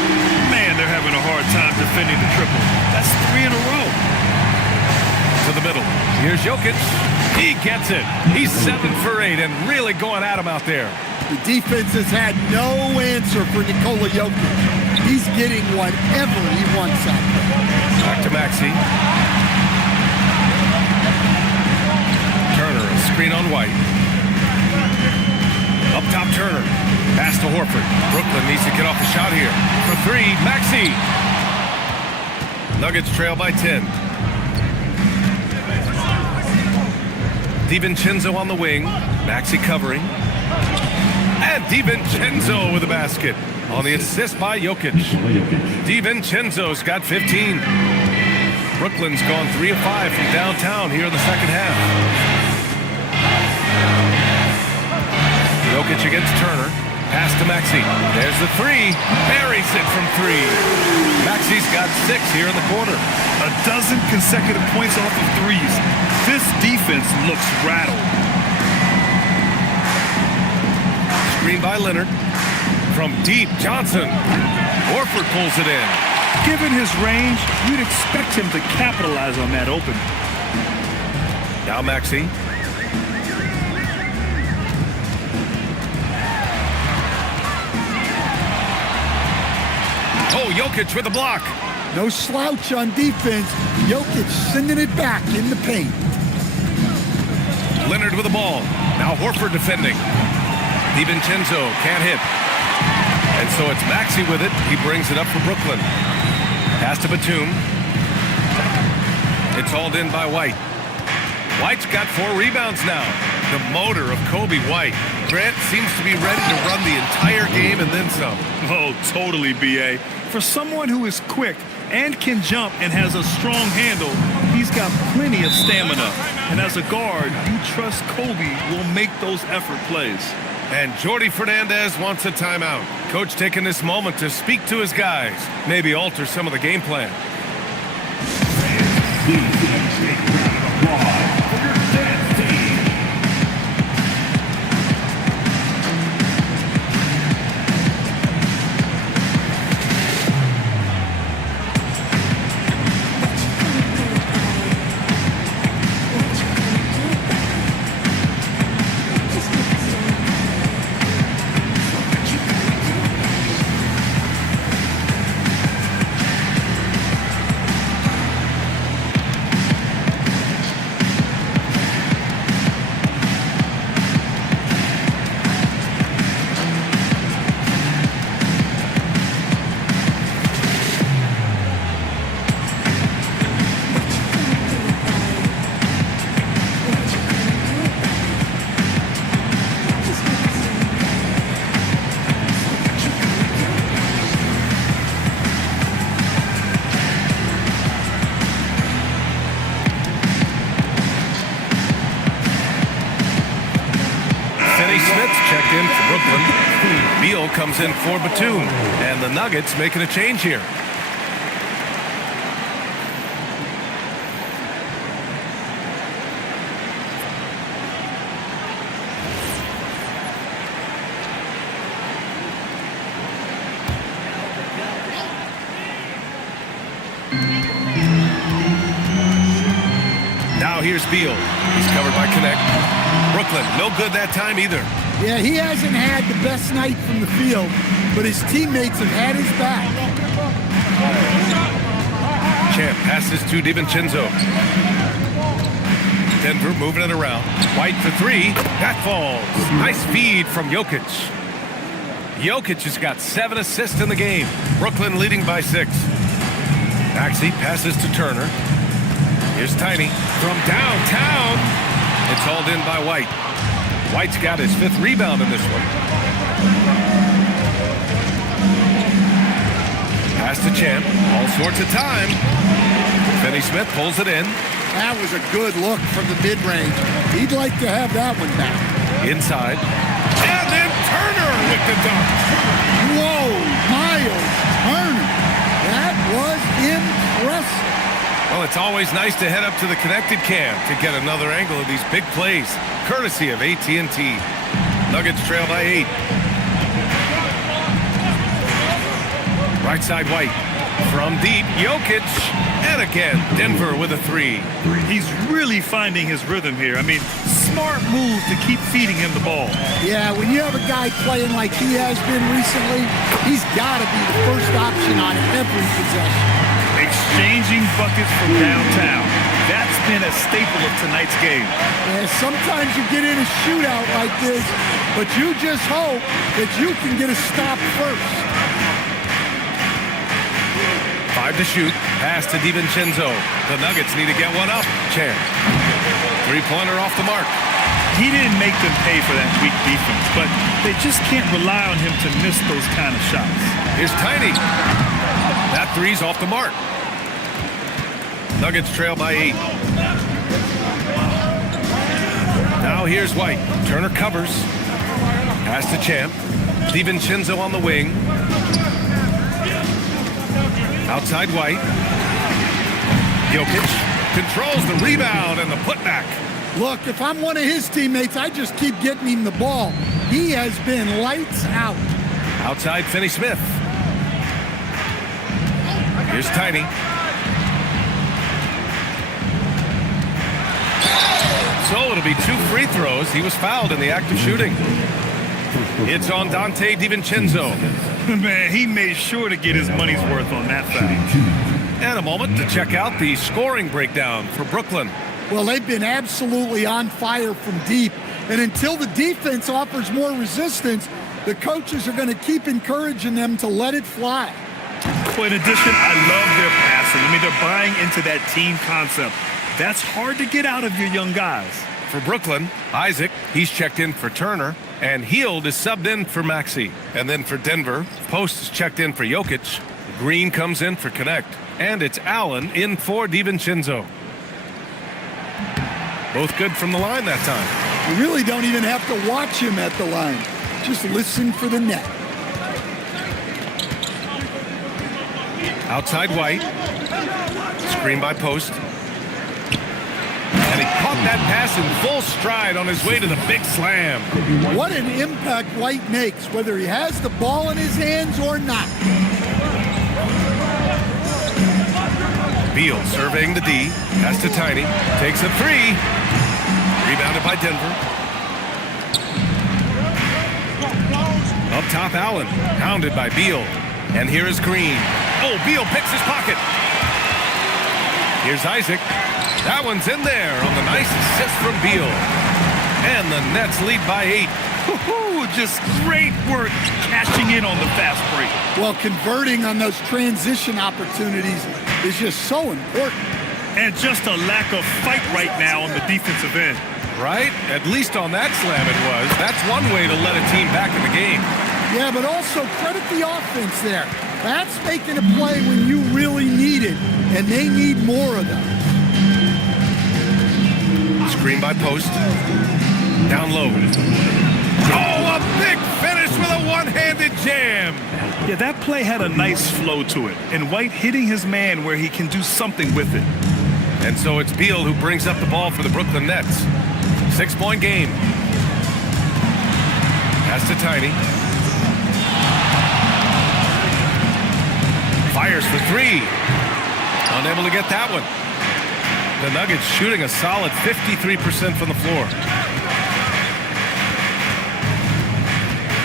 Man, they're having a hard time defending the triple. That's 3 in a row. To the middle. Here's Jokic. He gets it. He's 7 for 8 and really going at him out there. The defense has had no answer for Nikola Jokic. He's getting whatever he wants out there. Back to Maxey. Turner, a screen on White. Up top, Turner. Pass to Horford. Brooklyn needs to get off the shot here. For 3, Maxey. Nuggets trail by 10. DiVincenzo on the wing. Maxey covering. And DiVincenzo with a basket on the assist by Jokic. DiVincenzo's got 15. Brooklyn's gone 3 of 5 from downtown here in the second half. Jokic against Turner. Pass to Maxey. There's the 3. Buries it from 3. Maxey's got 6 here in the quarter. A dozen consecutive points off of 3s. This defense looks rattled. Screen by Leonard. From deep, Johnson. Horford pulls it in. Given his range, you'd expect him to capitalize on that open. Now Maxey. Oh, Jokic with the block. No slouch on defense. Jokic sending it back in the paint. Leonard with the ball. Now Horford defending. DiVincenzo can't hit. And so it's Maxey with it. He brings it up for Brooklyn. Pass to Batum. It's hauled in by White. White's got 4 rebounds now. The motor of Kobe White. Grant seems to be ready to run the entire game and then some. Oh, totally, B.A. For someone who is quick and can jump and has a strong handle, he's got plenty of stamina. And as a guard, you trust Kobe will make those effort plays. And Jordi Fernandez wants a timeout. Coach taking this moment to speak to his guys, maybe alter some of the game plan. Checked in for Brooklyn. Beal comes in for Batum. And the Nuggets making a change here. Now here's Beal. He's covered by Connect. Brooklyn, no good that time either. Yeah, he hasn't had the best night from the field, but his teammates have had his back. Champ passes to DiVincenzo. Denver moving it around. White for three. That falls. Nice feed from Jokic. Jokic has got 7 assists in the game. Brooklyn leading by 6. Maxey passes to Turner. Here's Tiny from downtown. It's hauled in by White. White's got his 5th rebound in this one. Pass to Champ. All sorts of time. Finney-Smith pulls it in. That was a good look from the mid-range. He'd like to have that one back. Inside. And then Turner with the dunk. Whoa, Miles Turner. That was impressive. Well, it's always nice to head up to the connected cam to get another angle of these big plays, courtesy of AT&T. Nuggets trail by 8. Right side White. From deep, Jokic. And again, Denver with a 3. He's really finding his rhythm here. I mean, smart move to keep feeding him the ball. Yeah, when you have a guy playing like he has been recently, he's got to be the first option on every possession. Exchanging buckets from downtown. That's been a staple of tonight's game. Yeah, sometimes you get in a shootout like this, but you just hope that you can get a stop first. 5 to shoot. Pass to DiVincenzo. The Nuggets need to get one up. Champ. 3-pointer off the mark. He didn't make them pay for that weak defense, but they just can't rely on him to miss those kind of shots. Here's Tiny. That 3's off the mark. Nuggets trail by 8. Now here's White. Turner covers. Pass to Champ. DiVincenzo on the wing. Outside White. Jokic controls the rebound and the putback. Look, if I'm one of his teammates, I just keep getting him the ball. He has been lights out. Outside Finney-Smith. Here's Tiny. So it'll be 2 free throws. He was fouled in the act of shooting. It's on Dante DiVincenzo. Man, he made sure to get his money's worth on that foul. And a moment to check out the scoring breakdown for Brooklyn. Well, they've been absolutely on fire from deep. And until the defense offers more resistance, the coaches are going to keep encouraging them to let it fly. Well, in addition, I love their passing. I mean, they're buying into that team concept. That's hard to get out of your young guys. For Brooklyn, Isaac, he's checked in for Turner. And Hield is subbed in for Maxey. And then for Denver, Post is checked in for Jokic. Green comes in for Connect. And it's Allen in for DiVincenzo. Both good from the line that time. You really don't even have to watch him at the line. Just listen for the net. Outside White. Screen by Post. And he caught that pass in full stride on his way to the big slam. What an impact White makes, whether he has the ball in his hands or not. Beal surveying the D. Pass to Tiny. Takes a three. Rebounded by Denver. Up top, Allen. Hounded by Beal. And here is Green. Oh, Beal picks his pocket. Here's Isaac. That one's in there on the nice assist from Beal. And the Nets lead by 8. Just great work cashing in on the fast break. Well, converting on those transition opportunities is just so important. And just a lack of fight right now on the defensive end. Right? At least on that slam it was. That's one way to let a team back in the game. Yeah, but also credit the offense there. That's making a play when you really need it, and they need more of them. Screen by Post. Down low. Oh, a big finish with a one-handed jam. Yeah, that play had a nice flow to it, and White hitting his man where he can do something with it. And so it's Beal who brings up the ball for the Brooklyn Nets. 6-point game. Pass to Tiny. Fires for three. Unable to get that one. The Nuggets shooting a solid 53% from the floor.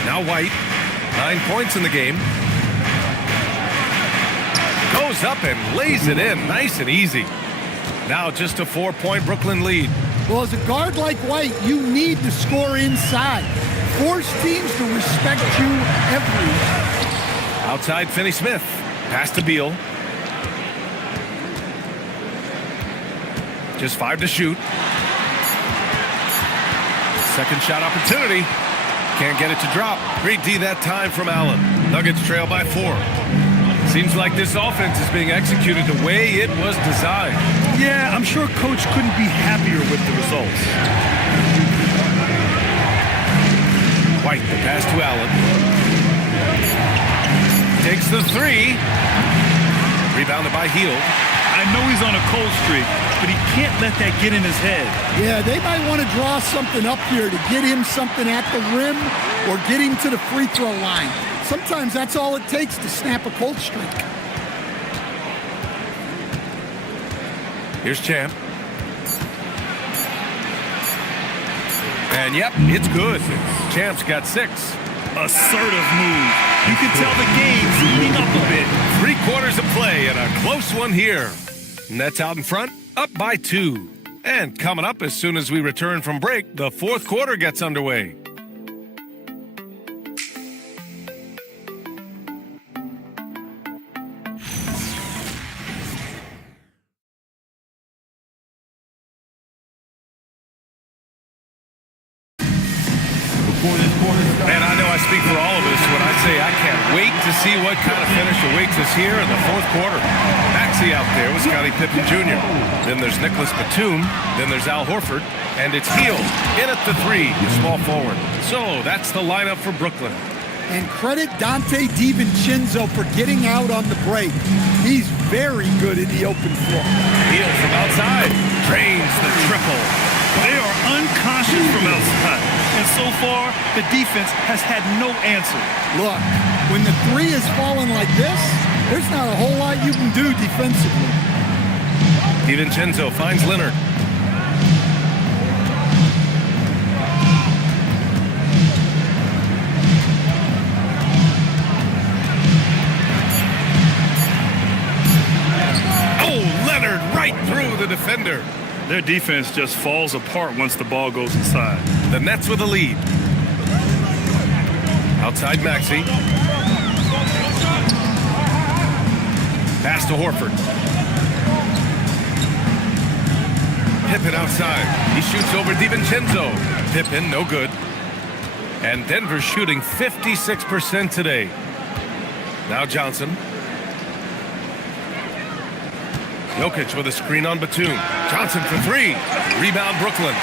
Now White, 9 points in the game. Goes up and lays it in, nice and easy. Now just a 4-point Brooklyn lead. Well, as a guard like White, you need to score inside. Force teams to respect you everywhere. Outside Finney-Smith. Pass to Beal. Just 5 to shoot. Second shot opportunity. Can't get it to drop. Great D that time from Allen. Nuggets trail by 4. Seems like this offense is being executed the way it was designed. Yeah, I'm sure Coach couldn't be happier with the results. White, the pass to Allen. Takes the three. Rebounded by Hield. I know he's on a cold streak, but he can't let that get in his head. Yeah, they might want to draw something up here to get him something at the rim or get him to the free throw line. Sometimes that's all it takes to snap a cold streak. Here's Champ. And yep, it's good. Champ's got 6. Assertive move. You can tell the game's heating up a bit. 3 quarters of play and a close one here. Nets out in front, up by 2. And coming up as soon as we return from break, the 4th quarter gets underway. And I know I speak for all of us when I say I can't wait to see what kind of finish awaits us here in the 4th quarter. Maxey out there with Scottie Pippen Jr. Then there's Nicholas Batum. Then there's Al Horford. And it's Hield in at the 3, small forward. So that's the lineup for Brooklyn. And credit Dante DiVincenzo for getting out on the break. He's very good in the open floor. Hield from outside. Drains the triple. They are unconscious from outside. And so far, the defense has had no answer. Look, when the 3 is falling like this, there's not a whole lot you can do defensively. DiVincenzo finds Leonard. Oh, Leonard right through the defender. Their defense just falls apart once the ball goes inside. The Nets with a lead. Outside Maxey. Pass to Horford. Pippen outside. He shoots over DiVincenzo. Pippen, no good. And Denver's shooting 56% today. Now Johnson. Jokic with a screen on Batum. Johnson for three. Rebound Brooklyn.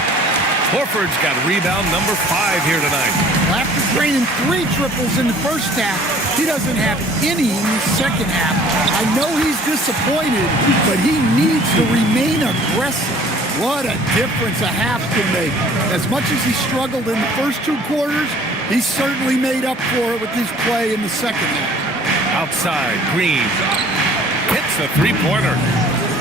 Horford's got rebound number 5 here tonight. Well, after draining 3 triples in the first half, he doesn't have any in the second half. I know he's disappointed, but he needs to remain aggressive. What a difference a half can make. As much as he struggled in the first 2 quarters, he certainly made up for it with his play in the second half. Outside, Green hits the three-pointer.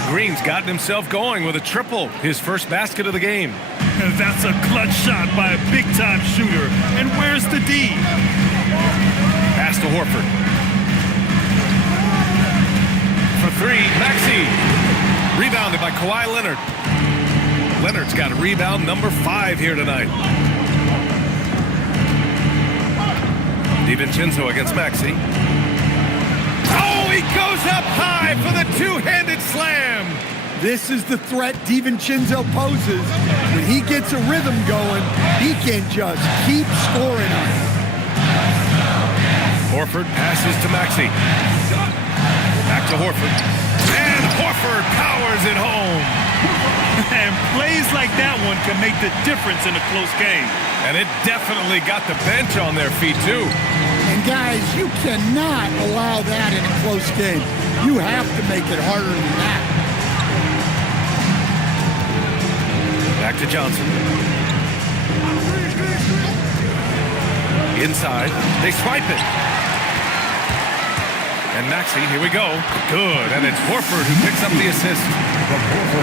Green's gotten himself going with a triple, his first basket of the game. And that's a clutch shot by a big-time shooter. And where's the D? Pass to Horford. For 3, Maxey. Rebounded by Kawhi Leonard. Leonard's got a rebound number 5 here tonight. DiVincenzo against Maxey. Oh, he goes up high for the two-handed slam. This is the threat DiVincenzo poses. When he gets a rhythm going, he can just keep scoring on it. Horford passes to Maxey. Back to Horford. And Horford powers it home. And plays like that one can make the difference in a close game. And it definitely got the bench on their feet, too. And guys, you cannot allow that in a close game. You have to make it harder than that. Back to Johnson. Inside. They swipe it. And Maxey, here we go. Good. And it's Horford who picks up the assist.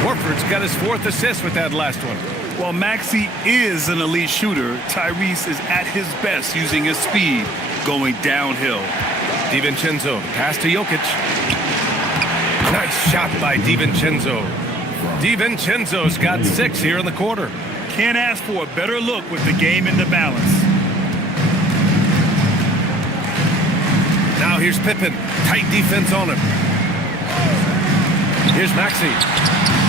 Horford's got his 4th assist with that last one. While Maxey is an elite shooter, Tyrese is at his best using his speed going downhill. DiVincenzo, pass to Jokic. Nice shot by DiVincenzo. DiVincenzo's got 6 here in the quarter. Can't ask for a better look with the game in the balance. Now here's Pippen. Tight defense on him. Here's Maxey.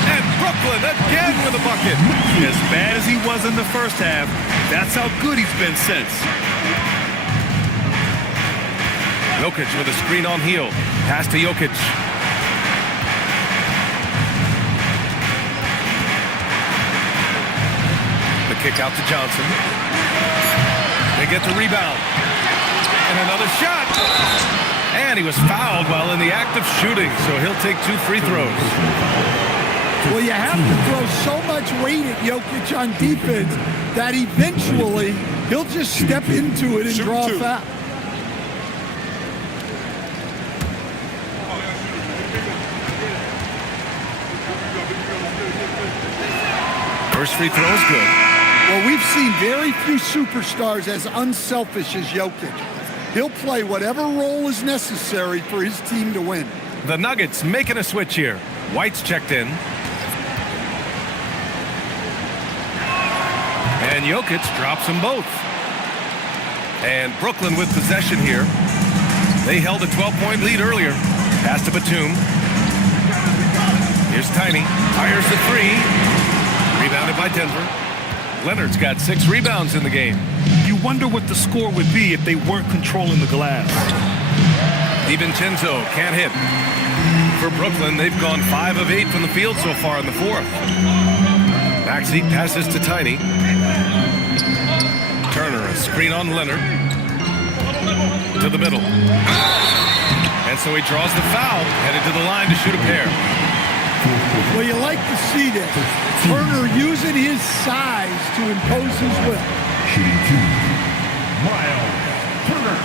And Brooklyn again with a bucket. As bad as he was in the first half, that's how good he's been since. Jokic with a screen on heel. Pass to Jokic. The kick out to Johnson. They get the rebound. And another shot. And he was fouled while in the act of shooting, so he'll take 2 free throws. Well, you have to throw so much weight at Jokic on defense that eventually he'll just step into it and draw a foul. First free throw is good. Well, we've seen very few superstars as unselfish as Jokic. He'll play whatever role is necessary for his team to win. The Nuggets making a switch here. White's checked in. And Jokic drops them both. And Brooklyn with possession here. They held a 12-point lead earlier. Pass to Batum. Here's Tiny. Fires the 3. Rebounded by Denver. Leonard's got 6 rebounds in the game. You wonder what the score would be if they weren't controlling the glass. DiVincenzo can't hit. For Brooklyn, they've gone 5 of 8 from the field so far in the 4th. Maxey passes to Tiny. Turner, a screen on Leonard. To the middle. And so he draws the foul, headed to the line to shoot a pair. Well, you like to see this. Turner using his size to impose his will. Shooting 2, Miles Turner.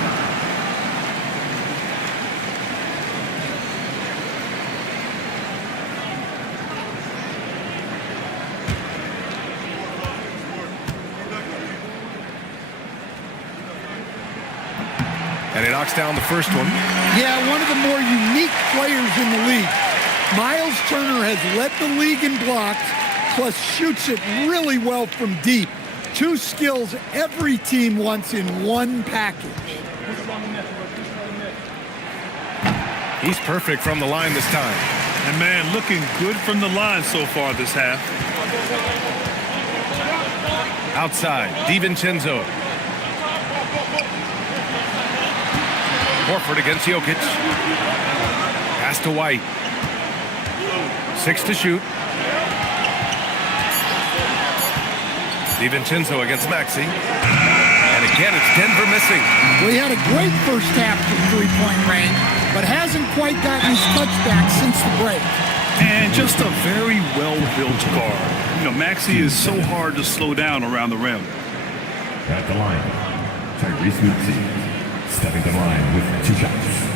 And he knocks down the first one. Yeah, one of the more unique players in the league. Miles Turner has led the league in blocks, plus shoots it really well from deep. 2 skills every team wants in one package. He's perfect from the line this time. And man, looking good from the line so far this half. Outside, DiVincenzo. Horford against Jokic. Pass to White. 6 to shoot. DiVincenzo against Maxey. And again, it's Denver missing. Well, he had a great first half from three-point range, but hasn't quite gotten his touchback since the break. And just a very well-built guard. You know, Maxey is so hard to slow down around the rim. At the line, Tyrese Maxey, stepping the line with 2 shots.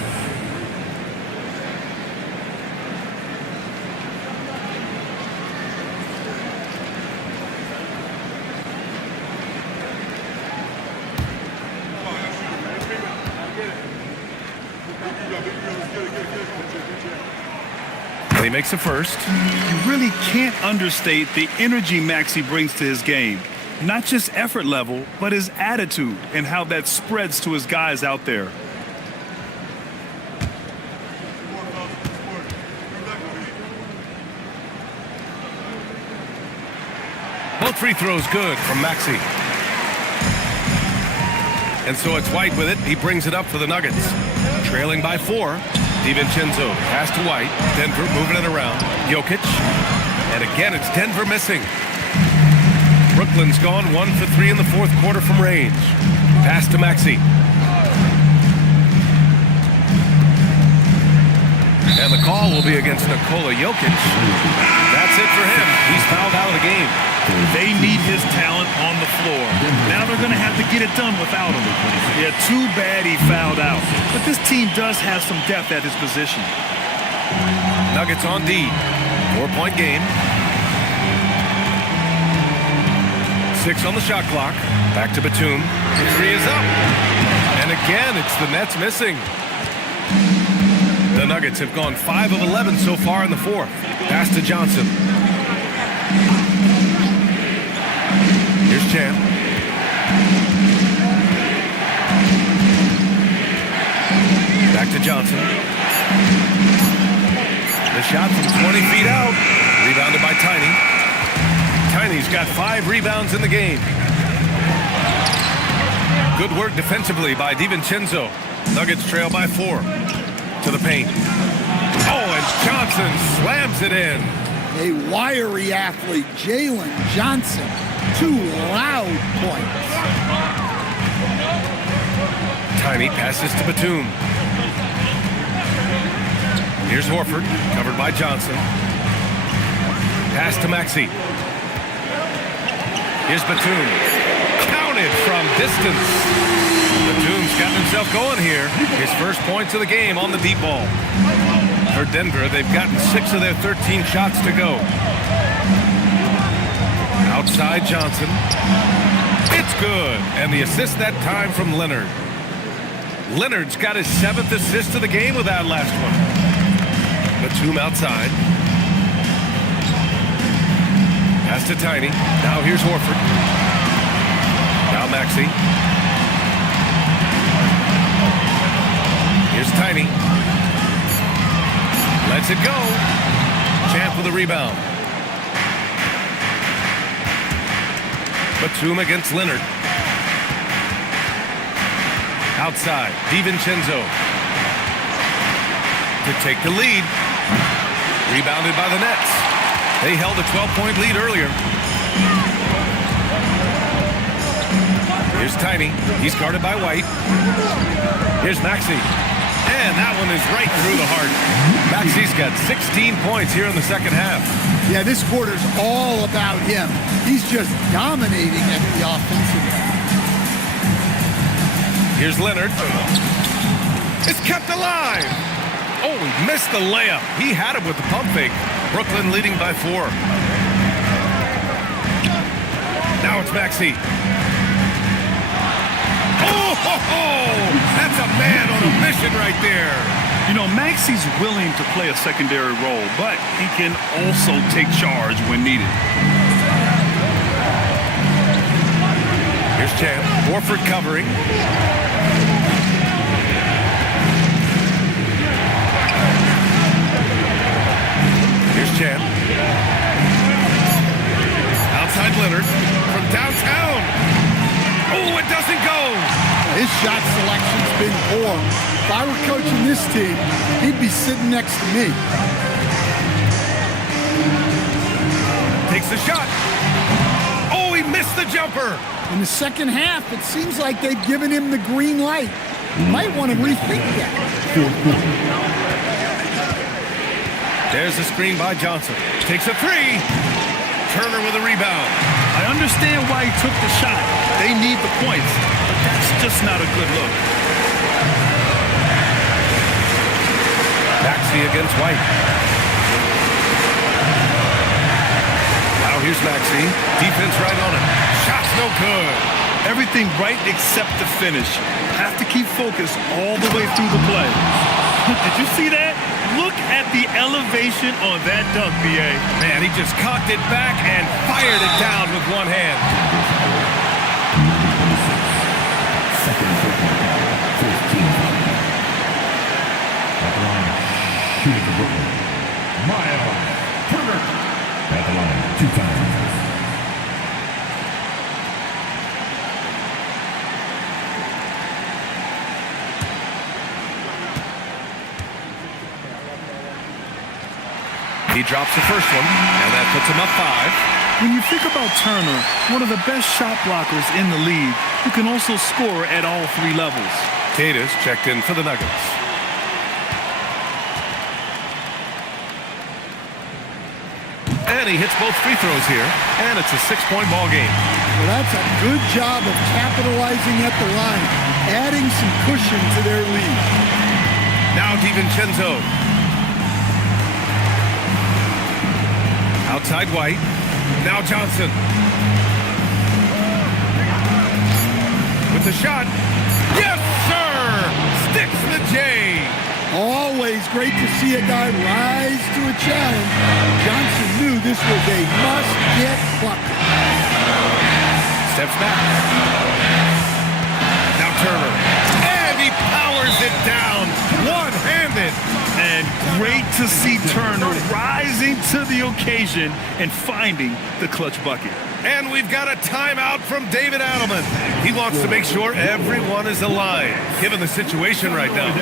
And he makes the first. You really can't understate the energy Maxey brings to his game. Not just effort level, but his attitude and how that spreads to his guys out there. Both free throws good from Maxey. And so it's White with it. He brings it up for the Nuggets. Trailing by 4. DiVincenzo, pass to White. Denver moving it around. Jokic. And again, it's Denver missing. Brooklyn's gone 1 for 3 in the fourth quarter from range. Pass to Maxey. And the call will be against Nikola Jokic. That's it for him. He's fouled out of the game. They need his talent on the floor. Now they're going to have to get it done without him. Yeah, too bad he fouled out. But this team does have some depth at his position. Nuggets on D. 4-point game. 6 on the shot clock. Back to Batum. The 3 is up. And again, it's the Nets missing. The Nuggets have gone 5 of 11 so far in the fourth. Pass to Johnson. Here's Champ. Back to Johnson. The shot from 20 feet out. Rebounded by Tiny. Tiny's got 5 rebounds in the game. Good work defensively by DiVincenzo. Nuggets trail by 4. To the paint. Oh, and Johnson slams it in. A wiry athlete, Jalen Johnson. 2 loud points. Tiny passes to Batum. Here's Horford, covered by Johnson. Pass to Maxey. Here's Batum. Counted from distance. Batum's got himself going here. His first points of the game on the deep ball. For Denver, they've gotten 6 of their 13 shots to go. Outside Johnson. It's good. And the assist that time from Leonard. Leonard's got his 7th assist of the game with that last one. Batum outside. Pass to Tiny. Now here's Horford. Now Maxey. Here's Tiny. Lets it go. Champ with the rebound. Batum against Leonard. Outside, DiVincenzo. To take the lead. Rebounded by the Nets. They held a 12-point lead earlier. Here's Tiny. He's guarded by White. Here's Maxey. And that one is right through the heart. Maxey's got 16 points here in the second half. Yeah, this quarter's all about him. He's just dominating at the offensive end. Here's Leonard. It's kept alive. Oh, he missed the layup. He had it with the pump fake. Brooklyn leading by 4. Now it's Maxey. That's a man on a mission right there. You know, Maxey's willing to play a secondary role, but he can also take charge when needed. Here's Champ. Horford covering. Here's Champ. Outside Leonard from downtown. Oh, it doesn't go. His shot selection's been poor. If I were coaching this team, he'd be sitting next to me. Takes the shot. Oh, he missed the jumper. In the second half, it seems like they've given him the green light. Might want to rethink that. There's the screen by Johnson. Takes a three. Turner with a rebound. I understand why he took the shot. They need the points, but that's just not a good look. Maxey against White. Now here's Maxey. Defense right on him. Shot's no good. Everything right except the finish. Have to keep focused all the way through the play. Did you see that? Look at the elevation on that dunk, B.A. Man, he just cocked it back and fired it down with one hand. Second football foul, 15. At the line, shooting for Brooklyn. Miles Turner. At the line, 2 times. He drops the first one, and that puts him up 5. When you think about Turner, one of the best shot blockers in the league, who can also score at all 3 levels. Tatus checked in for the Nuggets. And he hits both free throws here, and it's a 6-point ball game. Well, that's a good job of capitalizing at the line, adding some cushion to their lead. Now DiVincenzo. Outside White. Now Johnson. With the shot. Yes, sir! Sticks the J. Always great to see a guy rise to a challenge. Johnson knew this was a must-get bucket. Steps back. Now Turner. And he powers it down. One-handed. And great to see Turner rising to the occasion and finding the clutch bucket. And we've got a timeout from David Adelman. He wants to make sure everyone is aligned, given the situation right now.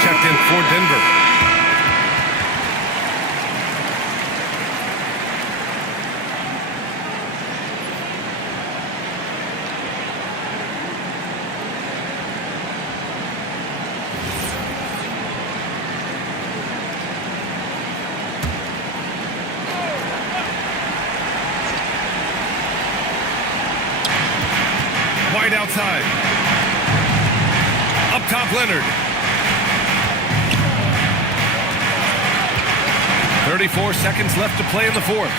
Checked in for Denver. White outside. Up top, Leonard. 34 seconds left to play in the fourth.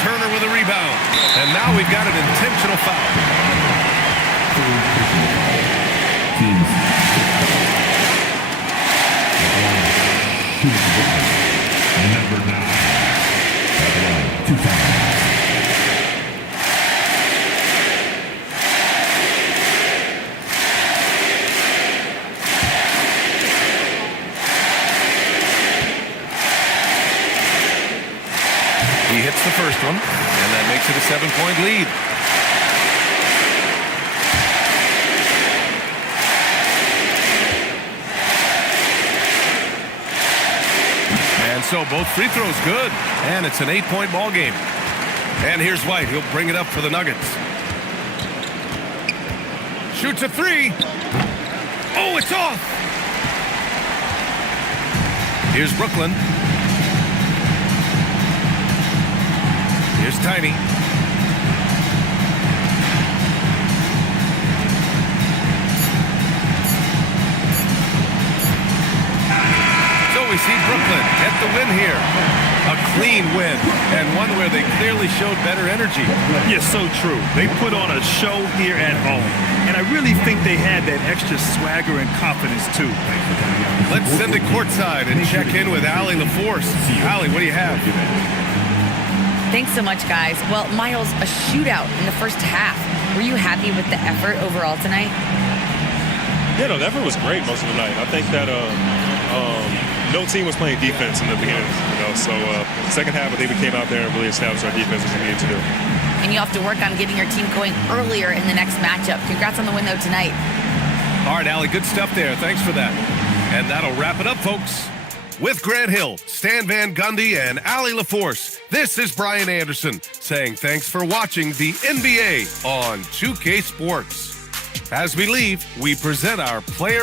Turner with a rebound. And now we've got an intentional foul. Number 9. 2 times. He hits the first one, and that makes it a 7-point lead. And so both free throws good, and it's an 8-point ball game. And here's White. He'll bring it up for the Nuggets. Shoots a 3. Oh, it's off! Here's Brooklyn. Here's Tiny. So we see Brooklyn get the win here. A clean win, and one where they clearly showed better energy. Yes, so true. They put on a show here at home, and I really think they had that extra swagger and confidence, too. Let's send it courtside and check in with Allie LaForce. Allie, what do you have? Thanks so much, guys. Well, Miles, a shootout in the first half. Were you happy with the effort overall tonight? Yeah, no, the effort was great most of the night. I think that no team was playing defense in the beginning, so second half, I think we came out there and really established our defense as we needed to do. And you have to work on getting your team going earlier in the next matchup. Congrats on the win, though, tonight. All right, Allie, good stuff there. Thanks for that. And that'll wrap it up, folks. With Grant Hill, Stan Van Gundy, and Allie LaForce, this is Brian Anderson saying thanks for watching the NBA on 2K Sports. As we leave, we present our player